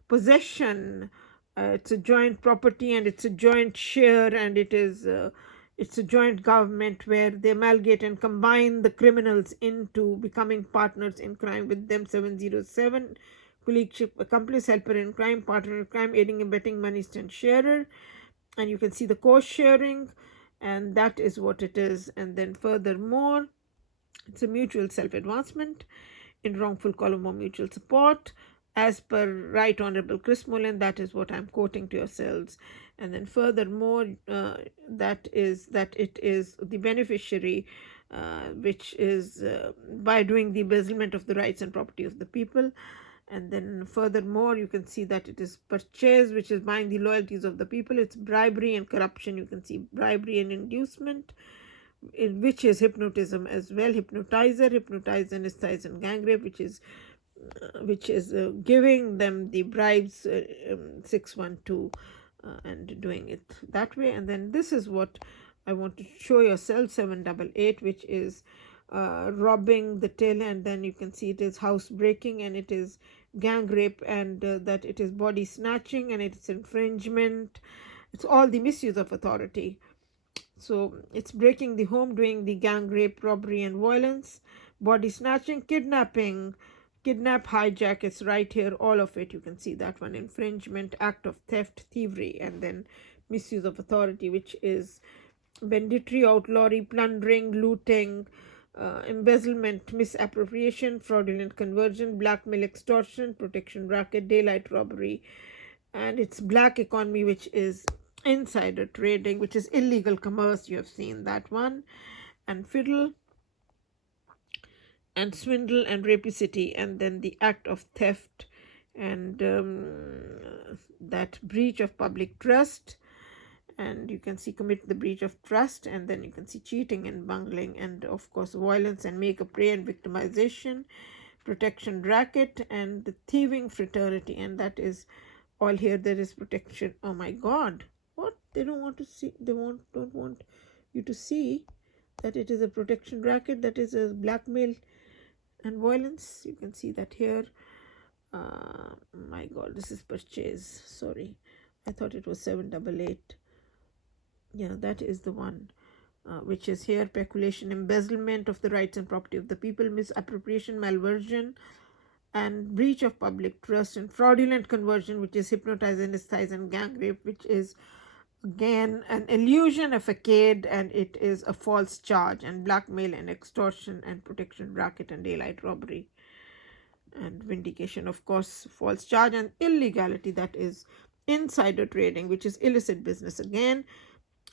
possession. It's a joint property, and it's a joint share, and it's a joint government where they amalgamate and combine the criminals into becoming partners in crime with them. 707, colleagueship, accomplice, helper in crime, partner in crime, aiding, abetting, money stand, sharer. And you can see the co-sharing, and that is what it is. And then furthermore, it's a mutual self-advancement in wrongful column or mutual support, as per Right Honorable Chris Mullen. That is what I'm quoting to yourselves. And then furthermore, that it is the beneficiary, which is by doing the embezzlement of the rights and property of the people. And then furthermore, you can see that it is purchase, which is buying the loyalties of the people. It's bribery and corruption. You can see bribery and inducement, in which is hypnotism as well. Hypnotizer, hypnotize, anesthetize, and gang rape, which is giving them the bribes, 612, and doing it that way. And then this is what I want to show yourself, 788, which is robbing the till, and then you can see it is housebreaking, and it is gang rape, and that it is body snatching, and it's infringement. It's all the misuse of authority. So it's breaking the home, doing the gang rape, robbery and violence, body snatching, kidnapping, kidnap, hijack. It's right here, all of it. You can see that one, infringement, act of theft, thievery, and then misuse of authority, which is banditry, outlawry, plundering, looting, embezzlement, misappropriation, fraudulent conversion, blackmail, extortion, protection racket, daylight robbery, and it's black economy, which is insider trading, which is illegal commerce. You have seen that one, and fiddle and swindle and rapacity, and then the act of theft, and that breach of public trust, and you can see commit the breach of trust, and then you can see cheating and bungling, and of course violence and make a prey and victimization, protection racket, and thieving fraternity. And that is all here. There is protection. Oh my god, what? They don't want to see, they don't want you to see that it is a protection racket, that is a blackmail and violence. You can see that here. My god, this is purchase. Sorry, I thought it was 788. Yeah, that is the one. Which is here: peculation, embezzlement of the rights and property of the people, misappropriation, malversion, and breach of public trust, and fraudulent conversion, which is hypnotize, anesthetize, and gang rape, which is again an illusion, a facade, and it is a false charge, and blackmail and extortion and protection racket and daylight robbery and vindication, of course, false charge, and illegality, that is insider trading, which is illicit business again,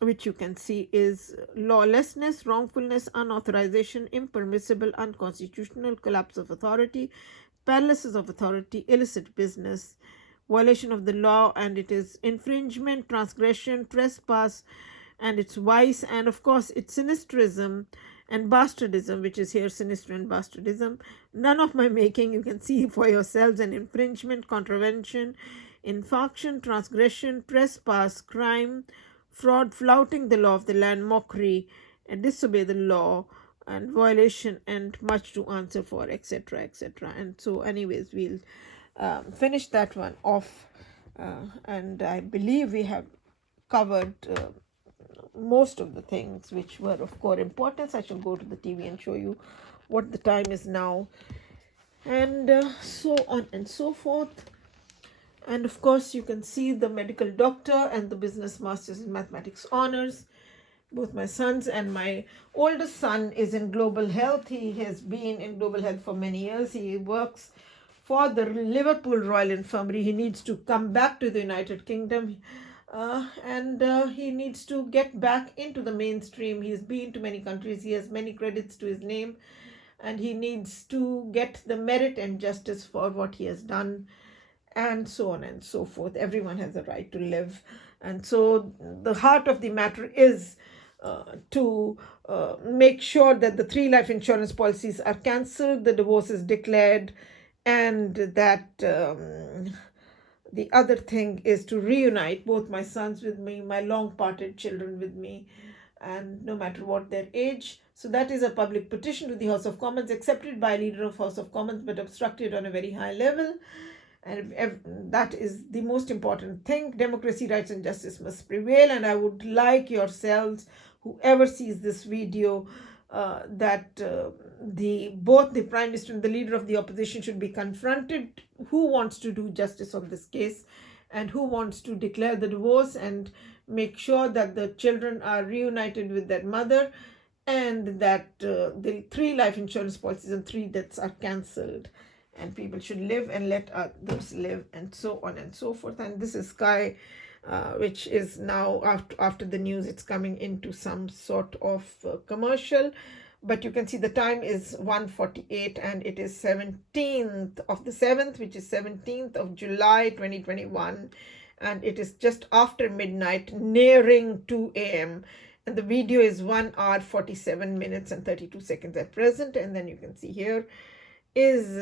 which you can see is lawlessness, wrongfulness, unauthorization, impermissible, unconstitutional, collapse of authority, paralysis of authority, illicit business, violation of the law, and it is infringement, transgression, trespass, and it's vice, and of course it's sinistrism and bastardism, which is here sinister and bastardism. None of my making, you can see for yourselves, an infringement, contravention, infraction, transgression, trespass, crime, fraud, flouting the law of the land, mockery, and disobey the law, and violation, and much to answer for, etc., etc. And so, anyways, we'll finish that one off, and I believe we have covered most of the things which were of core importance. I shall go to the TV and show you what the time is now, and so on and so forth. And of course, you can see the medical doctor and the business masters in mathematics honors. Both my sons, and my oldest son is in global health. He has been in global health for many years. He works for the Liverpool Royal Infirmary. He needs to come back to the United Kingdom, and he needs to get back into the mainstream. He's been to many countries. He has many credits to his name, and he needs to get the merit and justice for what he has done, and so on and so forth. Everyone has a right to live. And so the heart of the matter is to make sure that the 3 life insurance policies are cancelled, the divorce is declared, and that the other thing is to reunite both my sons with me, my long parted children with me, and no matter what their age. So that is a public petition to the House of Commons, accepted by a leader of House of Commons, but obstructed on a very high level. And that is the most important thing. Democracy, rights, and justice must prevail. And I would like yourselves, whoever sees this video, that both the Prime Minister and the leader of the opposition should be confronted. Who wants to do justice on this case, and who wants to declare the divorce and make sure that the children are reunited with their mother, and that the 3 life insurance policies and 3 deaths are cancelled, and people should live and let others live, and so on and so forth. And this is Sky, which is now, after the news, it's coming into some sort of commercial. But you can see the time is 1:48, and it is 17th of the 7th, which is 17th of July 2021, and it is just after midnight, nearing 2 a.m. And the video is 1 hour 47 minutes and 32 seconds at present. And then you can see here is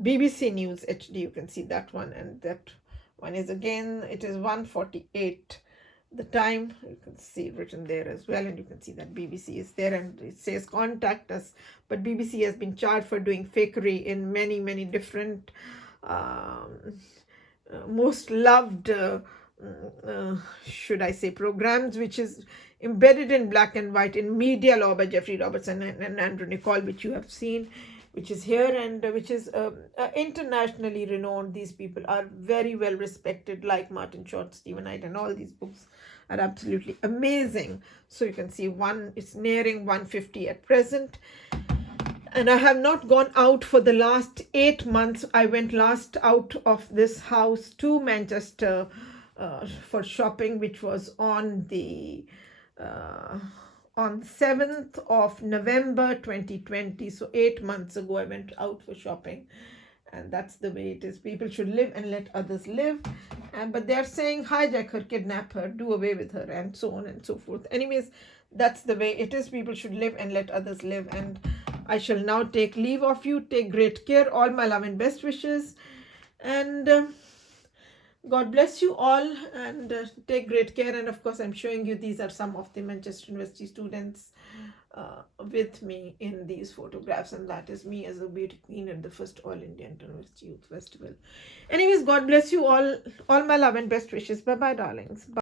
BBC News HD. You can see that one, and that one is again, it is 1:48. The time, you can see written there as well, and you can see that BBC is there, and it says contact us. But BBC has been charged for doing fakery in many different most loved should I say programs, which is embedded in black and white in media law by Jeffrey Robertson and Andrew Nicol, which you have seen, which is here, and which is internationally renowned. These people are very well respected, like Martin Short, Stephen Knight, and all these books are absolutely amazing. So you can see it's nearing 1:50 at present. And I have not gone out for the last 8 months. I went last out of this house to Manchester for shopping, which was on the 7th of November 2020. So 8 months ago, I went out for shopping. And that's the way it is. People should live and let others live. But they're saying hijack her, kidnap her, do away with her, and so on and so forth. Anyways, that's the way it is. People should live and let others live. And I shall now take leave of you. Take great care. All my love and best wishes. And God bless you all, and take great care. And of course, I'm showing you, these are some of the Manchester University students with me in these photographs, and that is me as a beauty queen at the first All India University Youth Festival. Anyways, God bless you all. All my love and best wishes. Bye bye, darlings. Bye.